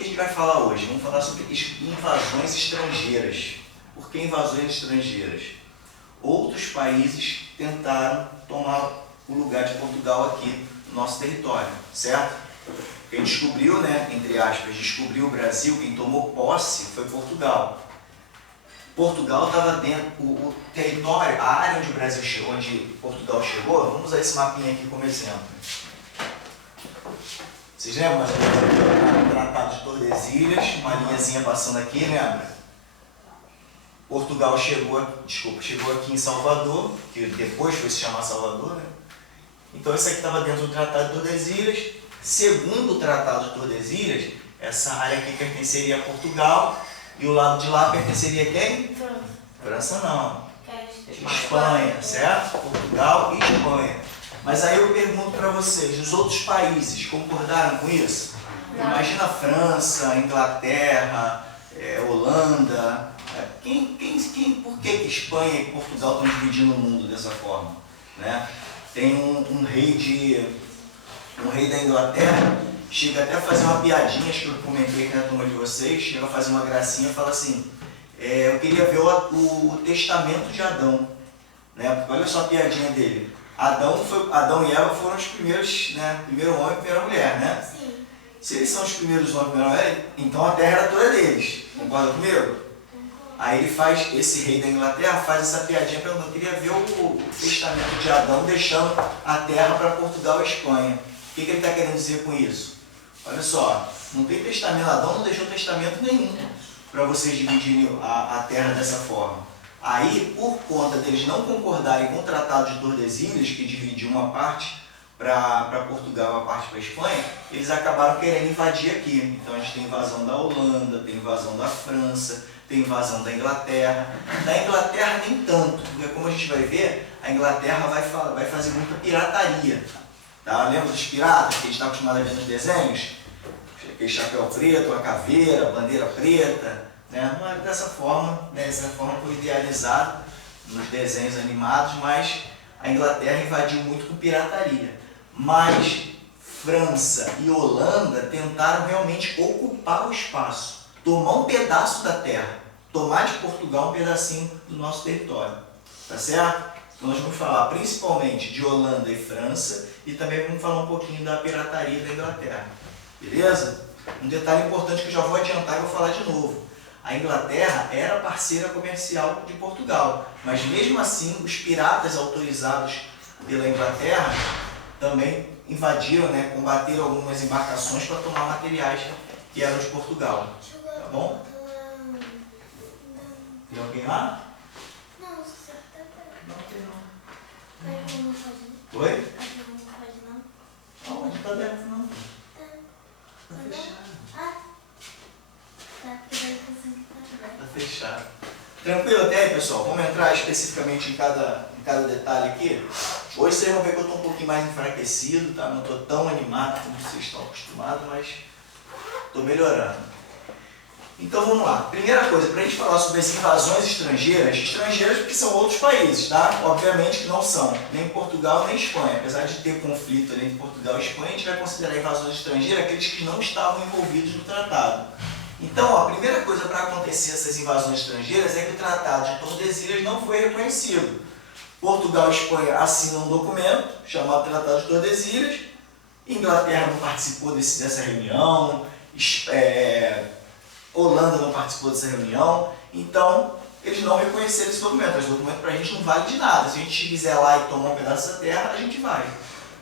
que a gente vai falar hoje? Vamos falar sobre invasões estrangeiras. Por que invasões estrangeiras? Outros países tentaram tomar o lugar de Portugal aqui no nosso território, certo? Quem descobriu, né, entre aspas, descobriu o Brasil, quem tomou posse foi Portugal. Portugal estava dentro, o território, a área onde o Brasil chegou, onde Portugal chegou, vamos usar esse mapinha aqui como exemplo. Vocês lembram mais ou menos do Tratado de Tordesilhas, uma linhazinha passando aqui, lembra? Portugal chegou aqui em Salvador, que depois foi se chamar Salvador, né? Então isso aqui estava dentro do Tratado de Tordesilhas. Segundo o Tratado de Tordesilhas, essa área aqui pertenceria a Portugal e o lado de lá pertenceria a quem? França. França não. Espanha, certo? Portugal e Espanha. Mas aí eu pergunto para vocês, os outros países concordaram com isso? Não. Imagina a França, Inglaterra, Holanda. Por que Espanha e Portugal estão dividindo o mundo dessa forma? Né? Tem um rei da Inglaterra, chega até a fazer uma piadinha, acho que eu comentei aqui na turma de vocês, chega a fazer uma gracinha e fala assim, eu queria ver o testamento de Adão. Né? Porque olha só a piadinha dele. Adão e Eva foram os primeiros, né? Primeiro homem e primeira mulher, né? Sim. Se eles são os primeiros homens e primeira mulher, então a terra era toda deles. Concorda comigo? Aí ele faz, esse rei da Inglaterra faz essa piadinha perguntando, eu queria ver o testamento de Adão deixando a terra para Portugal e Espanha. O que ele está querendo dizer com isso? Olha só, não tem testamento, Adão não deixou testamento nenhum para vocês dividirem a terra dessa forma. Aí, por conta deles não concordarem com o Tratado de Tordesilhas, que dividiu uma parte para Portugal e uma parte para Espanha, eles acabaram querendo invadir aqui. Então a gente tem invasão da Holanda, tem invasão da França, tem invasão da Inglaterra. Da Inglaterra nem tanto, porque como a gente vai ver, a Inglaterra vai fazer muita pirataria. Tá? Lembra dos piratas que a gente está acostumado a ver nos desenhos? Aquele chapéu preto, a caveira, a bandeira preta. Né? Não era dessa forma, né? Dessa forma foi idealizado nos desenhos animados, mas a Inglaterra invadiu muito com pirataria. Mas França e Holanda tentaram realmente ocupar o espaço, tomar um pedaço da terra, tomar de Portugal um pedacinho do nosso território. Tá certo? Então nós vamos falar principalmente de Holanda e França e também vamos falar um pouquinho da pirataria da Inglaterra. Beleza? Um detalhe importante que eu já vou adiantar e vou falar de novo. A Inglaterra era parceira comercial de Portugal, mas mesmo assim os piratas autorizados pela Inglaterra também invadiram, né, combateram algumas embarcações para tomar materiais que eram de Portugal. Tá bom? Tem alguém lá? Não, você tá perto. Não tem não. Não pode não. Oi? Não pode não. Aonde? Tá aberto não. Tá. Tá fechado. Ah. Tá, porque daí você tá aberto. Tá fechado. Tranquilo até aí, pessoal? Vamos entrar especificamente em cada detalhe aqui. Hoje vocês vão ver que eu estou um pouquinho mais enfraquecido, tá? Não estou tão animado como vocês estão acostumados, mas estou melhorando. Então vamos lá. Primeira coisa, para a gente falar sobre as invasões estrangeiras porque são outros países, tá? Obviamente que não são nem Portugal nem Espanha. Apesar de ter conflito entre Portugal e Espanha, a gente vai considerar invasões estrangeiras aqueles que não estavam envolvidos no tratado. Então, a primeira coisa para acontecer essas invasões estrangeiras é que o Tratado de Tordesilhas não foi reconhecido. Portugal e Espanha assinam um documento chamado Tratado de Tordesilhas, Inglaterra não participou dessa reunião, Holanda não participou dessa reunião, então eles não reconheceram esse documento. Esse documento para a gente não vale de nada. Se a gente quiser lá e tomar um pedaço da terra, a gente vai.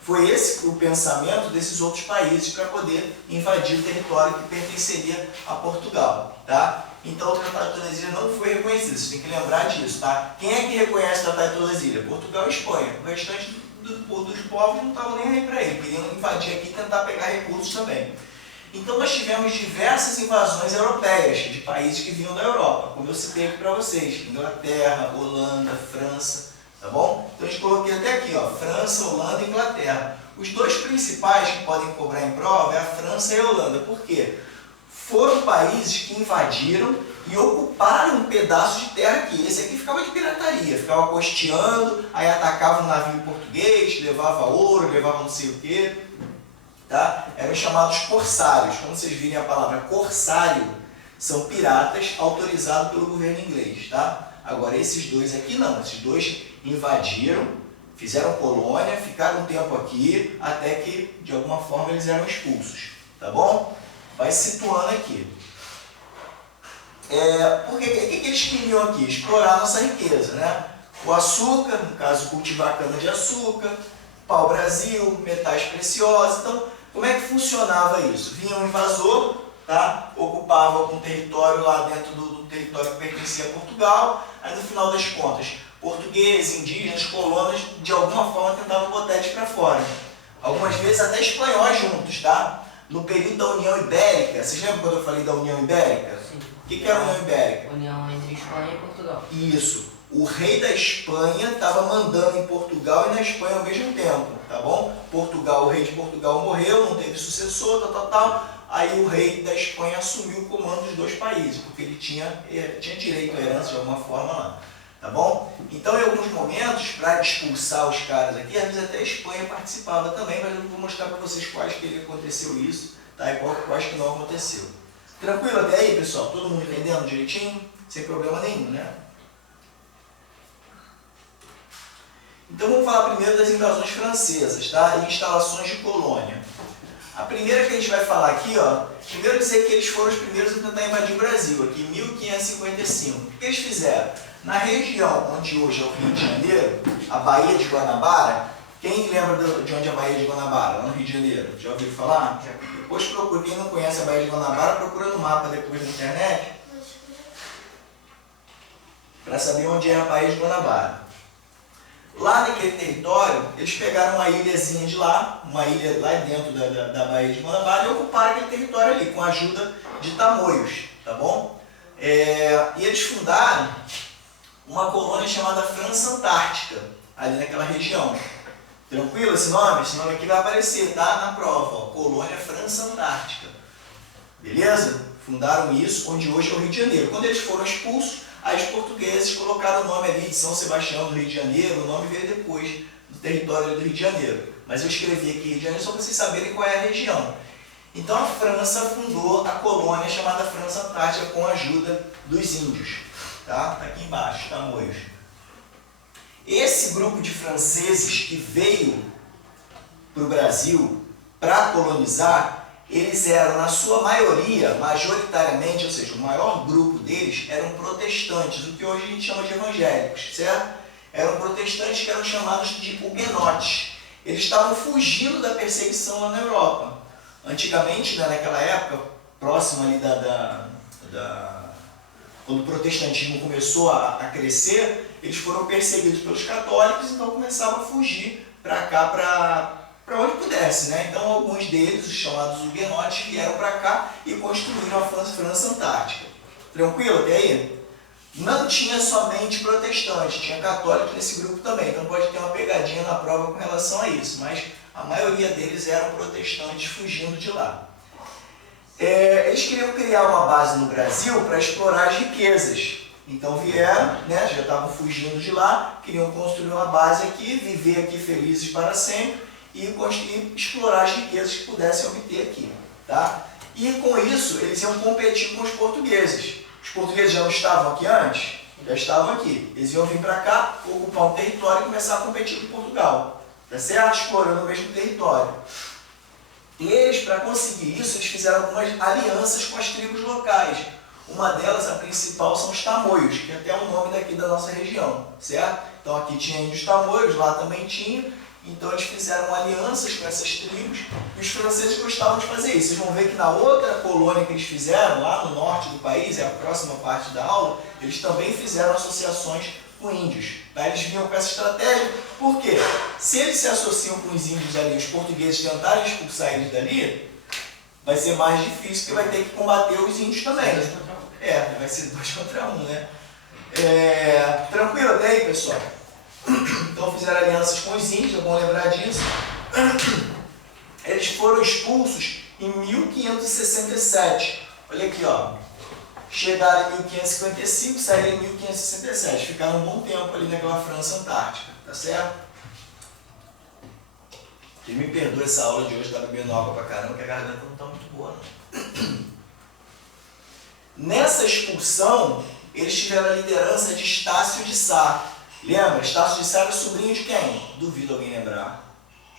Foi esse o pensamento desses outros países para poder invadir o território que pertenceria a Portugal. Tá? Então o Tratado de Tordesilhas não foi reconhecido, você tem que lembrar disso. Tá? Quem é que reconhece o Tratado de Tordesilhas? Portugal e Espanha. O restante dos povos não estavam nem aí para ele, queriam invadir aqui e tentar pegar recursos também. Então nós tivemos diversas invasões europeias, de países que vinham da Europa, como eu citei aqui para vocês, Inglaterra, Holanda, França, tá bom? Então a gente coloquei até aqui, ó, França, Holanda e Inglaterra. Os dois principais que podem cobrar em prova é a França e a Holanda. Por quê? Foram países que invadiram e ocuparam um pedaço de terra aqui. Esse aqui ficava de pirataria, ficava costeando, aí atacava um navio português, levava ouro, levava não sei o quê. tá? Eram chamados corsários. Quando vocês virem a palavra corsário, são piratas autorizados pelo governo inglês, tá? Agora esses dois aqui não, esses dois invadiram, fizeram colônia, ficaram um tempo aqui, até que de alguma forma eles eram expulsos, tá bom? Vai situando aqui. O que eles queriam aqui? Explorar a nossa riqueza, né? O açúcar, no caso cultivar cana-de-açúcar, pau-brasil, metais preciosos. Então, como é que funcionava isso? Vinha um invasor, tá? Ocupava algum território lá dentro do território que pertencia a Portugal, aí no final das contas, portugueses, indígenas, colonos, de alguma forma tentavam botar eles para fora. Algumas vezes até espanhóis juntos, tá? No período da União Ibérica, vocês lembram quando eu falei da União Ibérica? Sim. O que era a União Ibérica? União entre Espanha e Portugal. Isso. O rei da Espanha estava mandando em Portugal e na Espanha ao mesmo tempo, tá bom? O rei de Portugal morreu, não teve sucessor, tal. Aí o rei da Espanha assumiu o comando dos dois países, porque ele tinha direito à herança de alguma forma lá, tá bom? Então, em alguns momentos, para expulsar os caras aqui, às vezes até a Espanha participava também, mas eu vou mostrar para vocês quais que aconteceu isso, tá? E quais que não aconteceu. Tranquilo até aí, pessoal? Todo mundo entendendo direitinho? Sem problema nenhum, né? Então vamos falar primeiro das invasões francesas, tá? E instalações de colônia. A primeira que a gente vai falar aqui, ó, primeiro dizer que eles foram os primeiros a tentar invadir o Brasil, aqui em 1555. O que eles fizeram? Na região onde hoje é o Rio de Janeiro, a Baía de Guanabara, quem lembra de onde é a Baía de Guanabara, lá no Rio de Janeiro? Já ouviu falar? Depois procura, quem não conhece a Baía de Guanabara, procura no mapa depois na internet, para saber onde é a Baía de Guanabara. Lá naquele território, eles pegaram uma ilhazinha de lá, uma ilha lá dentro da Baía de Guanabara, e ocuparam aquele território ali, com a ajuda de tamoios, tá bom? E eles fundaram uma colônia chamada França Antártica, ali naquela região. Tranquilo esse nome? Esse nome aqui vai aparecer, tá? Na prova, ó, Colônia França Antártica. Beleza? Fundaram isso, onde hoje é o Rio de Janeiro. Quando eles foram expulsos, aí os portugueses colocaram o nome ali de São Sebastião do Rio de Janeiro, o nome veio depois do território do Rio de Janeiro. Mas eu escrevi aqui Rio de Janeiro só para vocês saberem qual é a região. Então a França fundou a colônia chamada França Antártica com a ajuda dos índios. Tá? Tá aqui embaixo, tamoios. Esse grupo de franceses que veio para o Brasil para colonizar, eles eram, na sua maioria, majoritariamente, ou seja, o maior grupo deles eram protestantes, o que hoje a gente chama de evangélicos, certo? Eram protestantes que eram chamados de huguenotes. Eles estavam fugindo da perseguição lá na Europa. Antigamente, né, naquela época, próximo ali quando o protestantismo começou a crescer, eles foram perseguidos pelos católicos, então começavam a fugir para cá, para onde pudesse, né? Então alguns deles, os chamados huguenotes, vieram para cá e construíram a França Antártica. Tranquilo até aí? Não tinha somente protestante, tinha católico nesse grupo também, então pode ter uma pegadinha na prova com relação a isso, mas a maioria deles eram protestantes fugindo de lá. Eles queriam criar uma base no Brasil para explorar as riquezas. Então vieram, né, já estavam fugindo de lá, queriam construir uma base aqui, viver aqui felizes para sempre e explorar as riquezas que pudessem obter aqui. Tá? E com isso eles iam competir com os portugueses. Os portugueses já não estavam aqui antes? Já estavam aqui. Eles iam vir para cá, ocupar um território e começar a competir com Portugal. Tá certo? Explorando o mesmo território. E eles, para conseguir isso, eles fizeram algumas alianças com as tribos locais. Uma delas, a principal, são os tamoios, que é até o nome daqui da nossa região, certo? Então aqui tinha índios tamoios, lá também tinha. Então eles fizeram alianças com essas tribos e os franceses gostavam de fazer isso. Vocês vão ver que na outra colônia que eles fizeram, lá no norte do país, é a próxima parte da aula, eles também fizeram associações com índios. Tá? Eles vinham com essa estratégia, por quê? Se eles se associam com os índios ali, os portugueses tentarem expulsar eles dali, vai ser mais difícil, porque vai ter que combater os índios também. Vai ser 2 contra 1, né? Tranquilo até aí, pessoal? Então fizeram alianças com os índios, é bom lembrar disso. Eles foram expulsos em 1567. Olha aqui, ó. Chegaram em 1555, saíram em 1567. Ficaram um bom tempo ali naquela França Antártica, tá certo? Vocês me perdoem, essa aula de hoje tá bebendo água pra caramba, que a garganta não tá muito boa, não. Nessa expulsão, eles tiveram a liderança de Estácio de Sá. Lembra? Estácio de Sá era sobrinho de quem? Duvido alguém lembrar.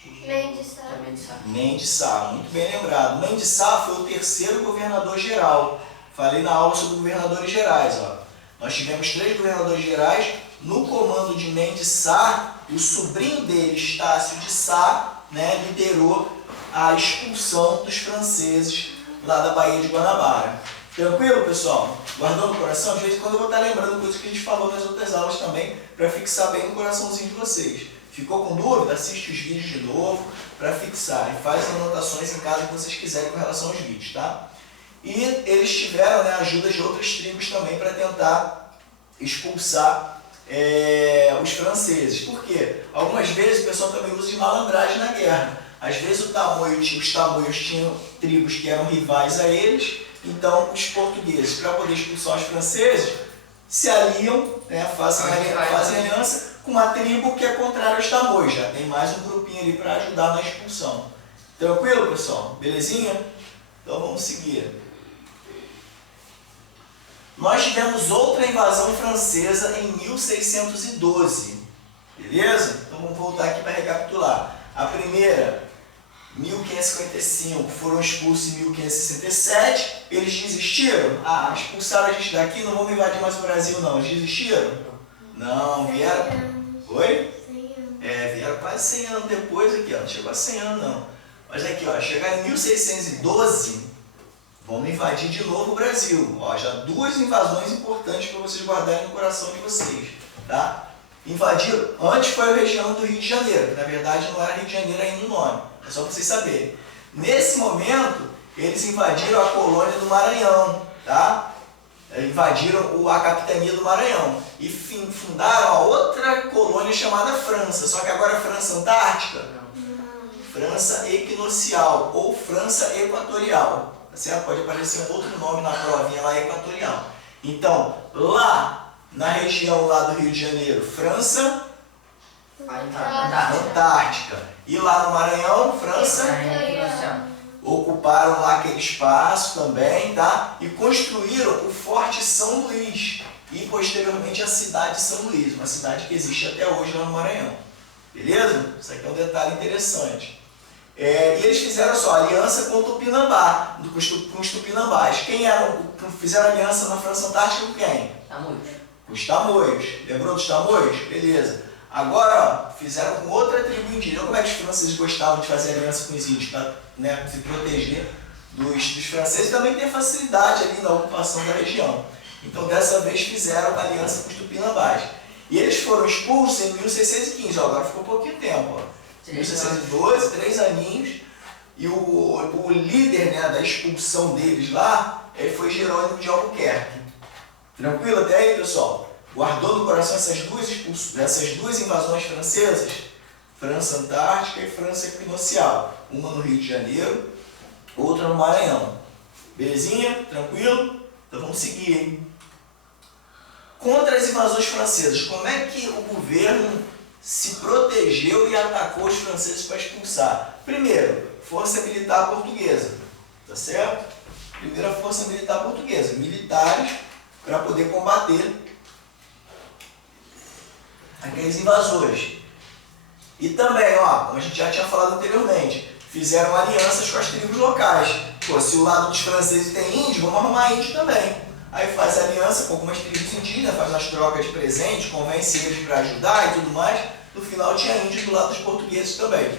Mendes, Também de sabe. Mendes Sá, muito bem lembrado. Mendes Sá foi o terceiro governador geral. Falei na aula sobre governadores gerais. Ó. Nós tivemos 3 governadores gerais. No comando de Mendes Sá, o sobrinho dele, Estácio de Sá, né, liderou a expulsão dos franceses lá da Baía de Guanabara. Tranquilo, pessoal? Guardou no coração? De vez em quando eu vou estar lembrando coisas que a gente falou nas outras aulas também, para fixar bem no coraçãozinho de vocês. Ficou com dúvida? Assiste os vídeos de novo para fixar e faz as anotações em casa que vocês quiserem com relação aos vídeos, tá? E eles tiveram, né, ajuda de outras tribos também para tentar expulsar os franceses. Por quê? Algumas vezes o pessoal também usa de malandragem na guerra. Às vezes os tamoios tinham tribos que eram rivais a eles, então os portugueses, para poder expulsar os franceses, se aliam, né, fazem aliança com uma tribo que é contrária aos tamoios. Já tem mais um grupinho ali para ajudar na expulsão. Tranquilo, pessoal? Belezinha? Então vamos seguir. Nós tivemos outra invasão francesa em 1612, beleza? Então vamos voltar aqui para recapitular. A primeira, 1555, foram expulsos em 1567, eles desistiram? Ah, expulsaram a gente daqui, não vamos invadir mais o Brasil não, eles desistiram? Não, vieram... Oi? 100 anos. Vieram quase 100 anos depois aqui, ó, não chegou a 100 anos não. Mas aqui, ó, chegaram em 1612... Vamos invadir de novo o Brasil. Ó, já 2 invasões importantes para vocês guardarem no coração de vocês. Tá? Invadiram. Antes foi a região do Rio de Janeiro, que na verdade não era Rio de Janeiro ainda o nome. É só para vocês saberem. Nesse momento, eles invadiram a colônia do Maranhão. Tá? Invadiram a capitania do Maranhão. E fundaram a outra colônia chamada França. Só que agora é França Antártica. França Equinocial ou França Equatorial. Certo? Pode aparecer um outro nome na provinha lá, equatorial. Então, lá na região lá do Rio de Janeiro, França Antártica. E lá no Maranhão, França, ocuparam lá aquele espaço também, tá? E construíram o Forte São Luís e posteriormente a cidade de São Luís, uma cidade que existe até hoje lá no Maranhão. Beleza? Isso aqui é um detalhe interessante. E eles fizeram aliança com o Tupinambá, com os Tupinambás. Quem fizeram aliança na França Antártica com quem? Tamoios. Os Tamoios. Lembrou dos Tamoios? Beleza. Agora, ó, fizeram com outra tribo indígena. Como é que os franceses gostavam de fazer aliança com os índios para, né, se proteger dos franceses e também ter facilidade ali na ocupação da região. Então, dessa vez, fizeram uma aliança com os Tupinambás. E eles foram expulsos em 1615. Ó, agora ficou pouquinho tempo. Ó. 1612, 3 aninhos, e o líder, né, da expulsão deles lá foi Jerônimo de Albuquerque. Tranquilo até aí, pessoal? Guardou no coração essas duas invasões francesas? França Antártica e França Equinocial. Uma no Rio de Janeiro, outra no Maranhão. Belezinha? Tranquilo? Então vamos seguir, hein? Contra as invasões francesas, como é que o governo se protegeu e atacou os franceses para expulsar? Primeiro, força militar portuguesa, tá certo? Primeira força militar portuguesa, militares para poder combater aqueles invasores. E também, ó, como a gente já tinha falado anteriormente, fizeram alianças com as tribos locais. Pô, se o lado dos franceses tem índio, vamos arrumar índio também. Aí faz aliança com algumas tribos indígenas, faz umas trocas de presentes, convence eles para ajudar e tudo mais. No final tinha índio do lado dos portugueses também.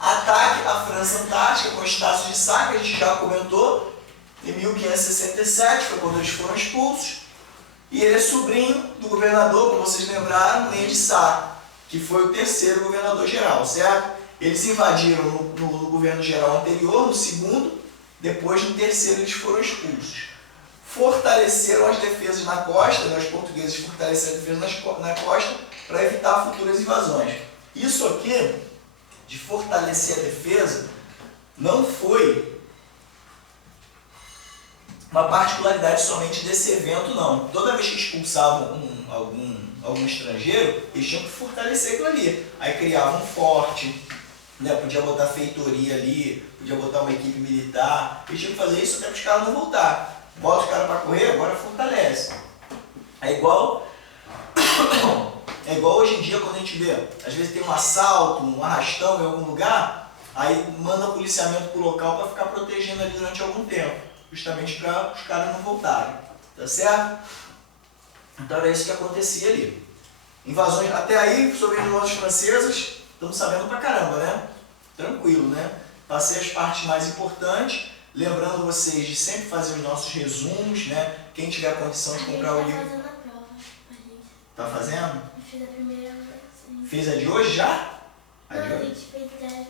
Ataque à França Antártica com Estácio de Sá, que a gente já comentou, em 1567, foi quando eles foram expulsos. E ele é sobrinho do governador, como vocês lembraram, Mendes Sá, que foi o terceiro governador geral, certo? Eles invadiram no governo geral anterior, no segundo, depois no terceiro eles foram expulsos. Fortaleceram as defesas na costa, né? Os portugueses fortaleceram as defesas na costa para evitar futuras invasões. Isso aqui, de fortalecer a defesa, não foi uma particularidade somente desse evento, não. Toda vez que expulsavam algum estrangeiro, eles tinham que fortalecer aquilo ali. Aí criavam um forte, né? Podia botar feitoria ali, podia botar uma equipe militar. Eles tinham que fazer isso até para os caras não voltar. Bota os caras para correr, agora fortalece. É igual hoje em dia quando a gente vê, às vezes tem um assalto, um arrastão em algum lugar, aí manda policiamento pro local para ficar protegendo ali durante algum tempo, justamente para os caras não voltarem, tá certo? Então era isso que acontecia ali. Invasões, até aí, sobre as invasões francesas, estamos sabendo pra caramba, né? Tranquilo, né? Passei as partes mais importantes, lembrando vocês de sempre fazer os nossos resumos, né? Quem tiver condição de comprar o livro. A gente tá fazendo a prova, a gente. Tá fazendo? Eu fiz a primeira vez. Fez a de hoje já? A Não, de a hoje? gente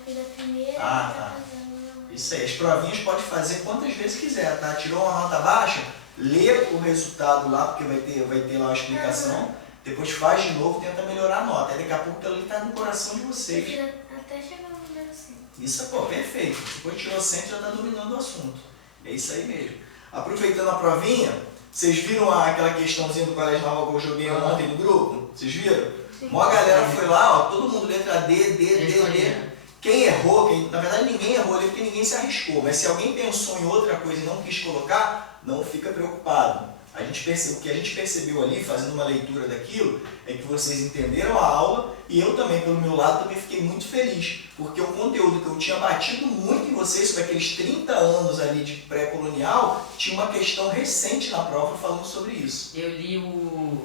fez a primeira Ah, e tá. fazendo. Isso aí, as provinhas pode fazer quantas vezes quiser, tá? Tirou uma nota baixa, lê o resultado lá, porque vai ter lá uma explicação. Depois faz de novo, tenta melhorar a nota. Aí daqui a pouco aquilo ali tá no coração de Eu vocês. fiz até chegar no número 5. Isso, pô, perfeito. Depois tirou 100, já tá dominando o assunto. É isso aí mesmo. Aproveitando a provinha, vocês viram aquela questãozinha do Colégio Naval que eu joguei ontem no grupo? Vocês viram? Uma galera foi lá, ó, todo mundo letra D. Quem errou, na verdade ninguém errou ali porque ninguém se arriscou, mas se alguém pensou em outra coisa e não quis colocar, não fica preocupado. O que a gente percebeu ali, fazendo uma leitura daquilo, é que vocês entenderam a aula e eu também, pelo meu lado, também fiquei muito feliz, porque o conteúdo que eu tinha batido muito em vocês sobre aqueles 30 anos ali de pré-colonial, tinha uma questão recente na prova falando sobre isso. Eu li um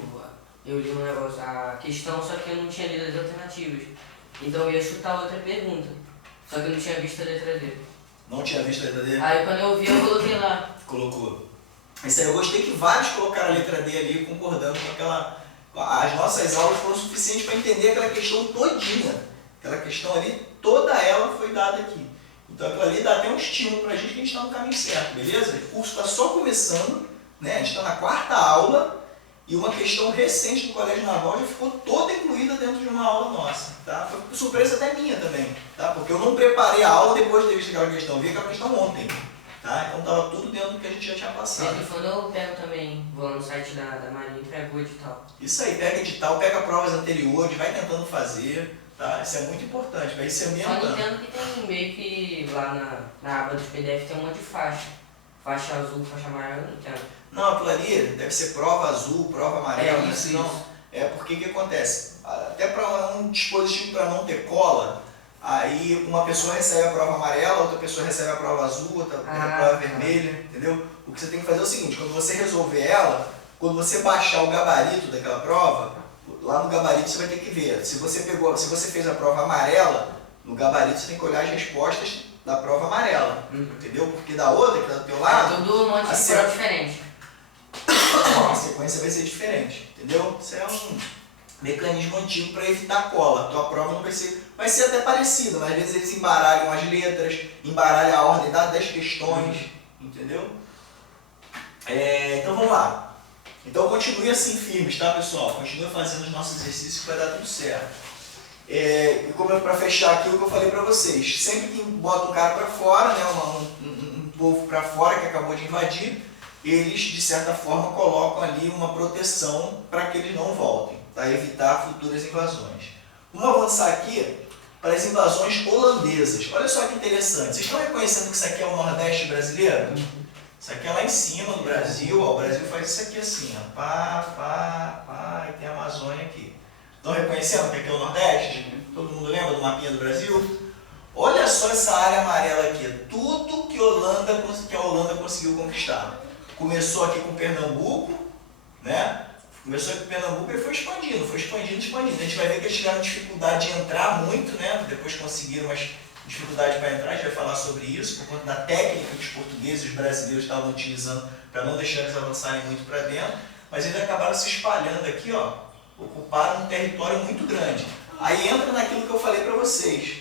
negócio, a questão, só que eu não tinha lido as alternativas. Então eu ia chutar outra pergunta, só que eu não tinha visto a letra D. Não tinha visto a letra D? Aí quando eu vi, eu coloquei lá. Colocou. Isso aí, eu gostei que vários colocaram a letra D ali, concordando com aquela... As nossas aulas foram suficientes para entender aquela questão todinha. Aquela questão ali, toda ela foi dada aqui. Então aquilo ali dá até um estímulo para a gente que a gente está no caminho certo, beleza? O curso está só começando, né? A gente está na 4ª aula e uma questão recente do Colégio Naval já ficou toda incluída dentro de uma aula nossa, tá? Foi surpresa até minha também, tá? Porque eu não preparei a aula depois de ter visto aquela questão, eu vi aquela questão ontem. Tá? Então estava tudo dentro do que a gente já tinha passado. Mesmo quando eu pego também, vou lá no site da Marinha e pego o edital. Isso aí, pega edital, pega provas anteriores, vai tentando fazer, tá? Isso é muito importante, vai ser mesmo. Só não entendo que tem meio que lá na aba dos PDF tem um monte de faixa. Faixa azul, faixa amarela, eu não entendo. Não, aquilo ali deve ser prova azul, prova amarela. Isso. É porque o que acontece? Até para um dispositivo para não ter cola, aí uma pessoa recebe a prova amarela, outra pessoa recebe a prova azul, outra a prova vermelha, entendeu? O que você tem que fazer é o seguinte, quando você resolver ela, quando você baixar o gabarito daquela prova, lá no gabarito você vai ter que ver. Se você fez a prova amarela, no gabarito você tem que olhar as respostas da prova amarela, entendeu? Porque da outra, que tá do teu lado, tudo um monte de prova diferente. a sequência vai ser diferente, entendeu? Isso é um mecanismo antigo para evitar cola. A tua prova não vai ser até parecida, mas às vezes eles embaralham as letras, embaralham a ordem das questões, entendeu? Então vamos lá. Então continue assim firmes, tá pessoal? Continue fazendo os nossos exercícios que vai dar tudo certo. E como para fechar aqui o que eu falei para vocês, sempre que bota um cara para fora, né, um povo para fora que acabou de invadir, eles de certa forma colocam ali uma proteção para que eles não voltem, para evitar futuras invasões. Vamos avançar aqui para as invasões holandesas. Olha só que interessante. Vocês estão reconhecendo que isso aqui é o Nordeste brasileiro? Isso aqui é lá em cima do Brasil. Ó, o Brasil faz isso aqui assim, ó. E tem a Amazônia aqui. Estão reconhecendo que aqui é o Nordeste? Todo mundo lembra do mapinha do Brasil? Olha só essa área amarela aqui. Tudo que a Holanda conseguiu conquistar. Começou aqui com Pernambuco, né? Começou aqui com Pernambuco e foi expandindo. A gente vai ver que eles tiveram dificuldade de entrar muito, né? Depois conseguiram, mas dificuldade para entrar, a gente vai falar sobre isso, por conta da técnica que os portugueses e os brasileiros estavam utilizando para não deixar eles avançarem muito para dentro, mas eles acabaram se espalhando aqui, ó, ocuparam um território muito grande. Aí entra naquilo que eu falei para vocês.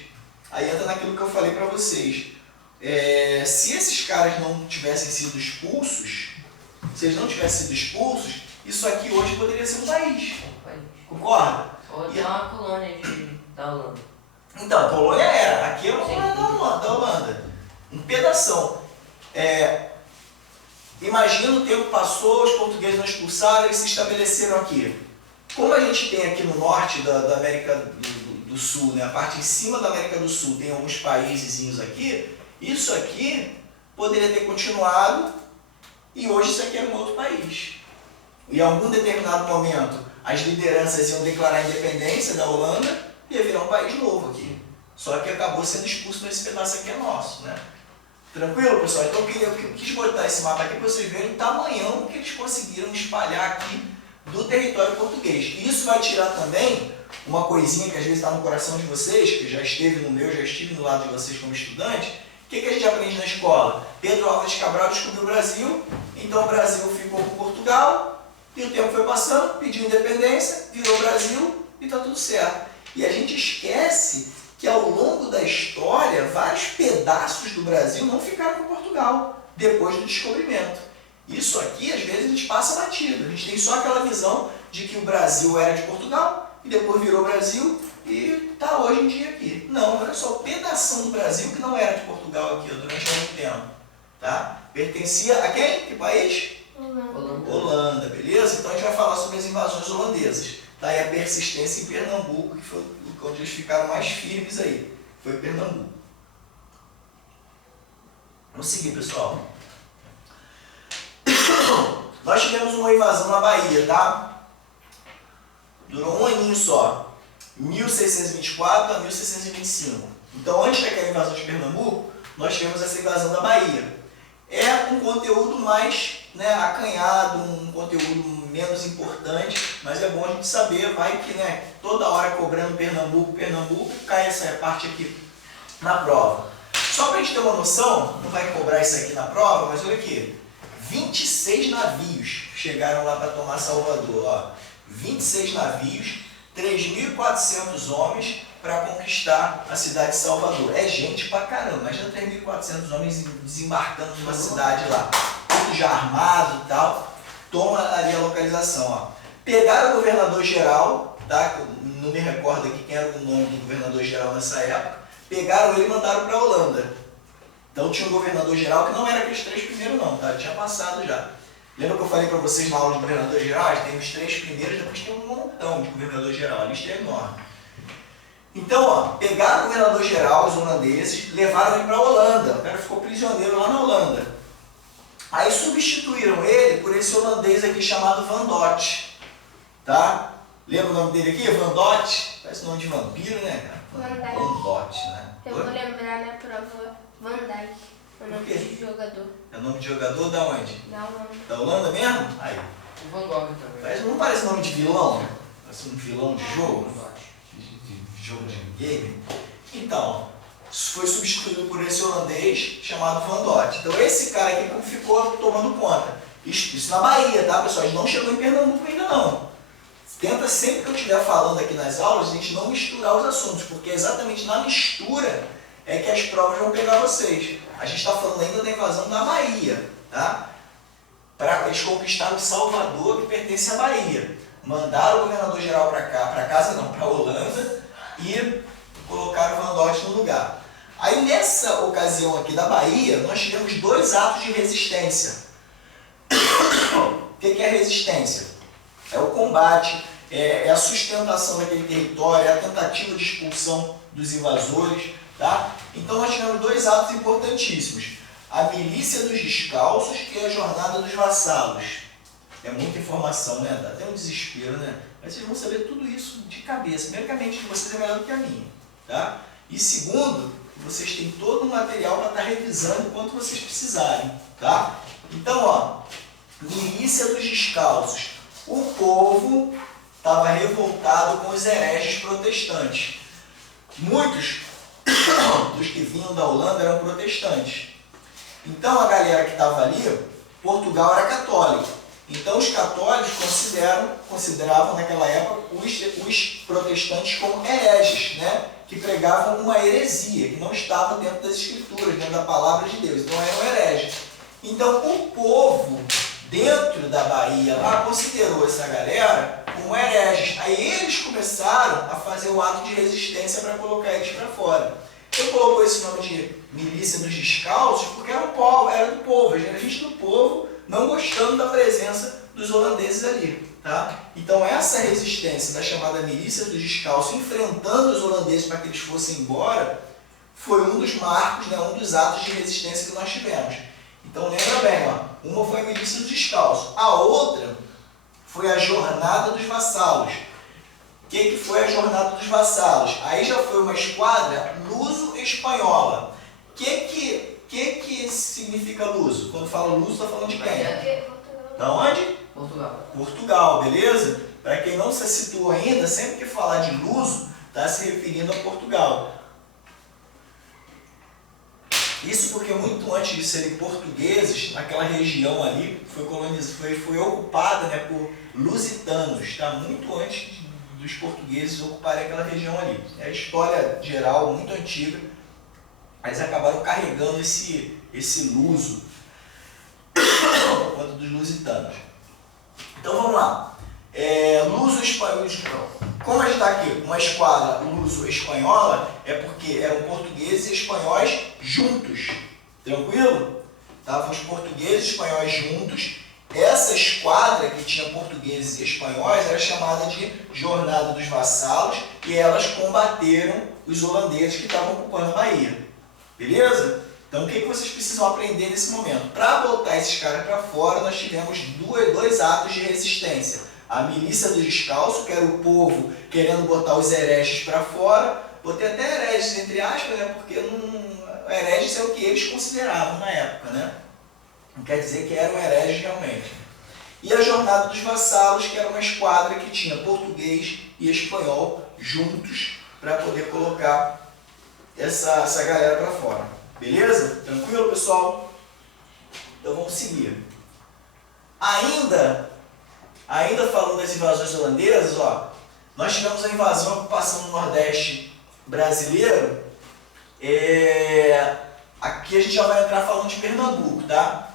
Se esses caras não tivessem sido expulsos, isso aqui hoje poderia ser um país. Concorda? Ou até uma colônia da Holanda. Então, a colônia era. Aqui é uma colônia da Holanda. Um pedação. Imagina o tempo passou, os portugueses não expulsaram, eles se estabeleceram aqui. Como a gente tem aqui no norte da América do do Sul, né? A parte em cima da América do Sul tem alguns países aqui, isso aqui poderia ter continuado e hoje isso aqui é um outro país. E em algum determinado momento as lideranças iam declarar a independência da Holanda e ia virar um país novo aqui. Só que acabou sendo expulso nesse pedaço aqui é nosso, né? Tranquilo, pessoal? Então eu quis botar esse mapa aqui para vocês verem o tamanhão que eles conseguiram espalhar aqui do território português. E isso vai tirar também uma coisinha que às vezes está no coração de vocês, que já esteve no meu, já estive no lado de vocês como estudante. O que a gente aprende na escola? Pedro Álvares Cabral descobriu o Brasil, então o Brasil ficou com Portugal, e o tempo foi passando, pediu independência, virou Brasil e está tudo certo. E a gente esquece que ao longo da história, vários pedaços do Brasil não ficaram com Portugal, depois do descobrimento. Isso aqui, às vezes, a gente passa batido. A gente tem só aquela visão de que o Brasil era de Portugal, e depois virou Brasil, e está hoje em dia aqui. Não, olha só, o pedação do Brasil que não era de Portugal aqui, durante algum tempo. Tá? Pertencia a quem? Que país? Holanda, beleza? Então a gente vai falar sobre as invasões holandesas. Tá? E a persistência em Pernambuco, que foi onde eles ficaram mais firmes aí. Foi Pernambuco. Vamos seguir, pessoal. Nós tivemos uma invasão na Bahia, tá? Durou um aninho só. 1624 a 1625. Então, antes daquela invasão de Pernambuco, nós tivemos essa invasão da Bahia. É um conteúdo mais, né, acanhado, um conteúdo menos importante, mas é bom a gente saber, vai que, né, toda hora cobrando Pernambuco, cai essa parte aqui na prova. Só para a gente ter uma noção, não vai cobrar isso aqui na prova, mas olha aqui, 26 navios chegaram lá para tomar Salvador, ó. 26 navios, 3.400 homens para conquistar a cidade de Salvador. É gente pra caramba, imagina 3.400 homens desembarcando numa cidade lá, tudo já armado e tal. Toma ali a localização, ó. Pegaram o governador-geral, tá? Não me recordo aqui quem era o nome do governador-geral nessa época. Pegaram ele e mandaram para a Holanda. Então tinha um governador-geral que não era aqueles 3 primeiros não, tá? Tinha passado já. Lembra que eu falei para vocês na aula de governador-geral? Tem os 3 primeiros, depois tem um montão de governador-geral. A lista é enorme. Então, ó, pegaram o governador-geral, os holandeses, levaram ele para a Holanda. O cara ficou prisioneiro lá na Holanda. Aí substituíram ele por esse holandês aqui chamado Van Dort, tá? Lembra o nome dele aqui? Van Dort? Parece nome de vampiro, né, cara? Van Dort, né? Eu vou lembrar na prova Van Dijk, é o nome de jogador. É o nome de jogador da onde? Da Holanda. Da Holanda mesmo? Aí. O Van Gogh também. Não parece nome de vilão, né? Parece um vilão de jogo, de jogo de game. Então, foi substituído por esse holandês chamado Van Dort. Então esse cara aqui ficou tomando conta. Isso na Bahia, tá, pessoal? A gente não chegou em Pernambuco ainda não. Tenta sempre que eu estiver falando aqui nas aulas, a gente não misturar os assuntos, porque é exatamente na mistura é que as provas vão pegar vocês. A gente está falando ainda da invasão da Bahia, tá? Eles conquistaram Salvador, que pertence à Bahia. Mandaram o governador-geral para cá, para casa não, para a Holanda, e colocaram o Van Dort no lugar. Aí nessa ocasião aqui da Bahia, nós tivemos 2 atos de resistência. O que é a resistência? É o combate, é a sustentação daquele território, é a tentativa de expulsão dos invasores, tá? Então nós tivemos 2 atos importantíssimos. A milícia dos descalços e a jornada dos vassalos. É muita informação, né? Dá até um desespero, né? Mas vocês vão saber tudo isso de cabeça. Primeiro que a mente de vocês é melhor do que a minha, tá? E segundo, vocês têm todo o material para estar revisando quanto vocês precisarem, tá? Então, ó, milícia dos descalços. O povo estava revoltado com os hereges protestantes. Muitos dos que vinham da Holanda eram protestantes. Então a galera que estava ali, Portugal era católica. Então os católicos consideravam naquela época os protestantes como hereges, né? Que pregavam uma heresia, que não estava dentro das escrituras, dentro da palavra de Deus. Então eram hereges. Então o povo dentro da Bahia lá considerou essa galera como hereges. Aí eles começaram a fazer o ato de resistência para colocar eles para fora. Eu colocou esse nome de milícia dos descalços porque era do povo, era gente do povo não gostando da presença dos holandeses ali. Tá? Então essa resistência da chamada milícia dos descalços, enfrentando os holandeses para que eles fossem embora, foi um dos marcos, né, um dos atos de resistência que nós tivemos. Então lembra bem, ó, uma foi a milícia dos descalços, a outra foi a jornada dos vassalos. O que foi a jornada dos vassalos? Aí já foi uma esquadra luso-espanhola. O que significa luso? Quando fala luso, está falando de quem? Da onde? Portugal. Portugal, beleza? Para quem não se situou ainda, sempre que falar de luso, está se referindo a Portugal. Isso porque muito antes de serem portugueses, naquela região ali foi ocupada, né, por lusitanos, tá? Muito antes dos portugueses ocuparem aquela região ali. É a história geral, muito antiga, eles acabaram carregando esse luso por conta dos lusitanos. Então vamos lá. Luso-espanhol. Como a gente está aqui, uma esquadra luso-espanhola, é porque eram portugueses e espanhóis juntos. Tranquilo? Estavam os portugueses e espanhóis juntos. Essa esquadra que tinha portugueses e espanhóis era chamada de Jornada dos Vassalos e elas combateram os holandeses que estavam ocupando a Bahia. Beleza? Então o que vocês precisam aprender nesse momento? Para botar esses caras para fora, nós tivemos dois atos de resistência. A milícia dos descalços, que era o povo querendo botar os hereges para fora. Botei até hereges entre aspas, né? Porque hereges é o que eles consideravam na época, né? Não quer dizer que eram hereges realmente. E a jornada dos vassalos, que era uma esquadra que tinha português e espanhol juntos para poder colocar essa galera para fora. Beleza? Tranquilo, pessoal? Então vamos seguir. Ainda falando das invasões holandesas, ó, nós tivemos a invasão e a ocupação no Nordeste brasileiro. Aqui a gente já vai entrar falando de Pernambuco, tá?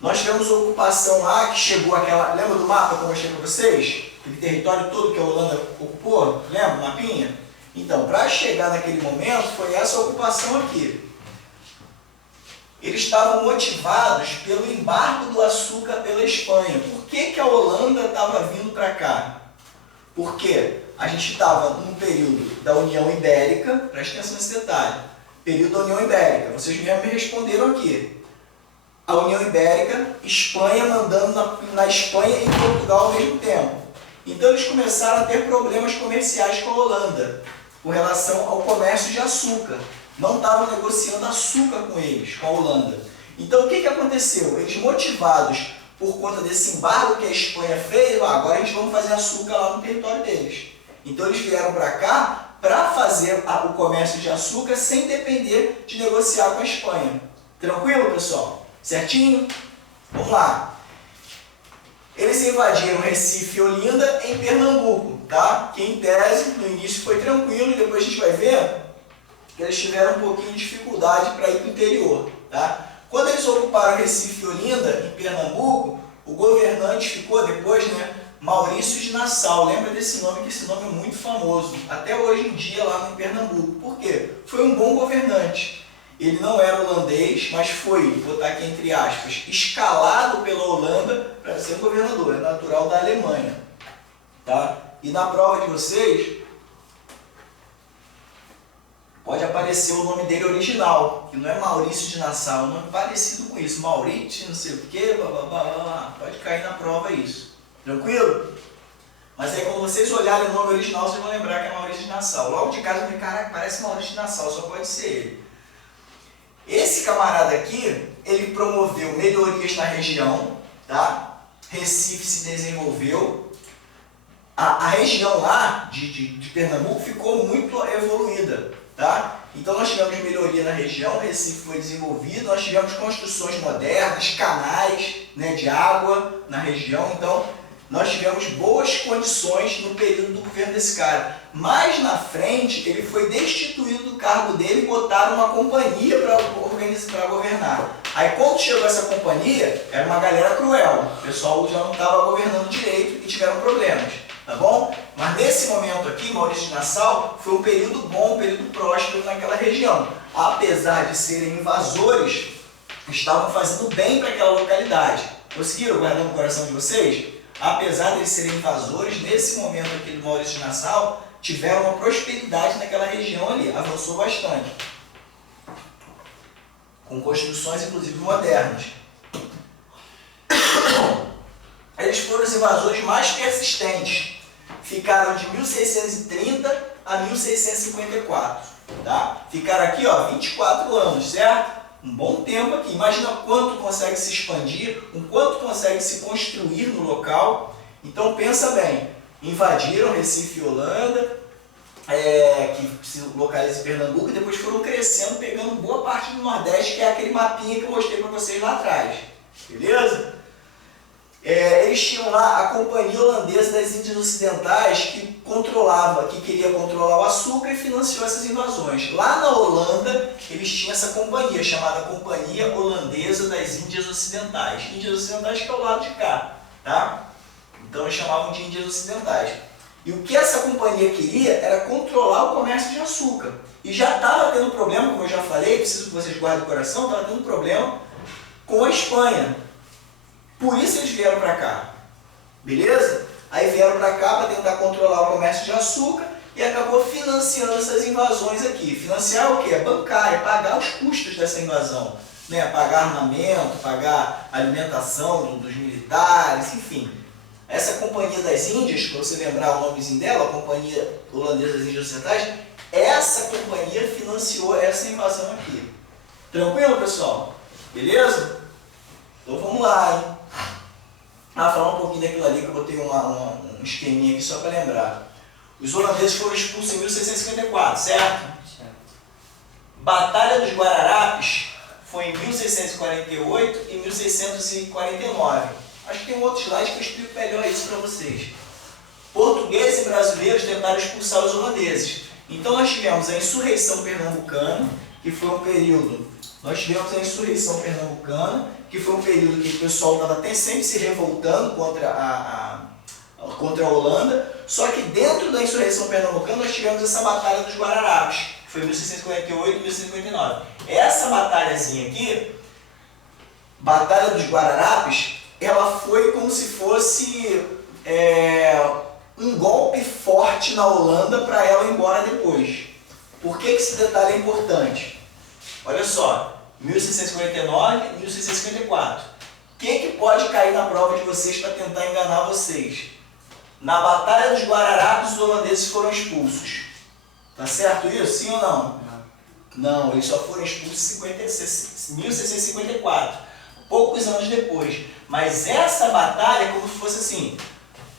Nós tivemos a ocupação lá que chegou aquela... Lembra do mapa que eu mostrei para vocês? Aquele território todo que a Holanda ocupou? Lembra o mapinha? Então, para chegar naquele momento, foi essa ocupação aqui. Eles estavam motivados pelo embargo do açúcar pela Espanha. Por que a Holanda estava vindo para cá? Porque a gente estava num período da União Ibérica, presta atenção nesse detalhe, período da União Ibérica, vocês mesmos me responderam aqui. A União Ibérica, Espanha mandando na Espanha e em Portugal ao mesmo tempo. Então eles começaram a ter problemas comerciais com a Holanda, com relação ao comércio de açúcar. Não estavam negociando açúcar com eles, com a Holanda. Então o que aconteceu? Eles, motivados por conta desse embargo que a Espanha fez, agora a gente vai fazer açúcar lá no território deles. Então eles vieram para cá para fazer o comércio de açúcar sem depender de negociar com a Espanha. Tranquilo, pessoal? Certinho? Vamos lá. Eles invadiram Recife e Olinda em Pernambuco, tá? Que em tese, no início foi tranquilo e depois a gente vai ver que eles tiveram um pouquinho de dificuldade para ir para o interior, tá? Quando eles ocuparam Recife e Olinda, em Pernambuco, o governante ficou depois, né, Maurício de Nassau. Lembra desse nome, que esse nome é muito famoso, até hoje em dia lá em Pernambuco. Por quê? Foi um bom governante. Ele não era holandês, mas foi, vou botar aqui entre aspas, escalado pela Holanda para ser governador. É natural da Alemanha, tá? E na prova de vocês, pode aparecer o nome dele original, que não é Maurício de Nassau, é um nome parecido com isso, Maurício, não sei o que, blá, blá, blá, blá. Pode cair na prova isso. Tranquilo? Mas aí quando vocês olharem o nome original, vocês vão lembrar que é Maurício de Nassau. Logo de casa, eu falei, caraca, parece Maurício de Nassau, só pode ser ele. Esse camarada aqui, ele promoveu melhorias na região, tá? Recife se desenvolveu. A região lá de Pernambuco ficou muito evoluída, tá? Então nós tivemos melhoria na região, Recife foi desenvolvido, nós tivemos construções modernas, canais, né, de água na região, então nós tivemos boas condições no período do governo desse cara. Mais na frente, ele foi destituído do cargo dele e botaram uma companhia para governar. Aí quando chegou essa companhia, era uma galera cruel, o pessoal já não estava governando direito e tiveram problemas. tá bom? Mas nesse momento aqui, Maurício de Nassau foi um período bom, um período próspero naquela região. Apesar de serem invasores, estavam fazendo bem para aquela localidade. Conseguiram guardar no coração de vocês? Apesar de serem invasores, nesse momento aqui do Maurício de Nassau, tiveram uma prosperidade naquela região ali, avançou bastante. Com construções, inclusive, modernas. Eles foram os invasores mais persistentes. Ficaram de 1630 a 1654. Tá? Ficaram aqui, ó, 24 anos, certo? Um bom tempo aqui. Imagina quanto consegue se expandir, o quanto consegue se construir no local. Então pensa bem, invadiram Recife e Holanda, que se localiza em Pernambuco, e depois foram crescendo, pegando boa parte do Nordeste, que é aquele mapinha que eu mostrei para vocês lá atrás. Beleza? Eles tinham lá a Companhia Holandesa das Índias Ocidentais, que queria controlar o açúcar e financiou essas invasões. Lá na Holanda, eles tinham essa companhia, chamada Companhia Holandesa das Índias Ocidentais. Índias Ocidentais que é o lado de cá, tá? Então eles chamavam de Índias Ocidentais. E o que essa companhia queria era controlar o comércio de açúcar. E já estava tendo problema, como eu já falei, preciso que vocês guardem o coração, estava tendo problema com a Espanha. Por isso eles vieram para cá, beleza? Aí vieram para cá para tentar controlar o comércio de açúcar e acabou financiando essas invasões aqui. Financiar o quê? Bancar, pagar os custos dessa invasão, né? Pagar armamento, pagar alimentação dos militares, enfim. Essa Companhia das Índias, para você lembrar o nomezinho dela, a Companhia Holandesa das Índias Ocidentais, essa companhia financiou essa invasão aqui. Tranquilo, pessoal? Beleza? Então vamos lá, hein? Falar um pouquinho daquilo ali, que eu botei um esqueminha aqui só para lembrar. Os holandeses foram expulsos em 1654, certo? Batalha dos Guararapes foi em 1648 e 1649. Acho que tem um outro slide que eu explico melhor isso para vocês. Portugueses e brasileiros tentaram expulsar os holandeses. Então nós tivemos a insurreição pernambucana, que foi um período... que foi um período que o pessoal estava até sempre se revoltando contra a Holanda, só que dentro da insurreição pernambucana nós tivemos essa Batalha dos Guararapes, que foi em 1648 e 1659. Essa batalhazinha aqui, Batalha dos Guararapes, ela foi como se fosse um golpe forte na Holanda para ela ir embora depois. Por que esse detalhe é importante? Olha só. 1649 e 1654. O que pode cair na prova de vocês para tentar enganar vocês? Na Batalha dos Guararapes, os holandeses foram expulsos. Tá certo isso? Sim ou não? Não, eles só foram expulsos em 1654, poucos anos depois. Mas essa batalha, como se fosse assim,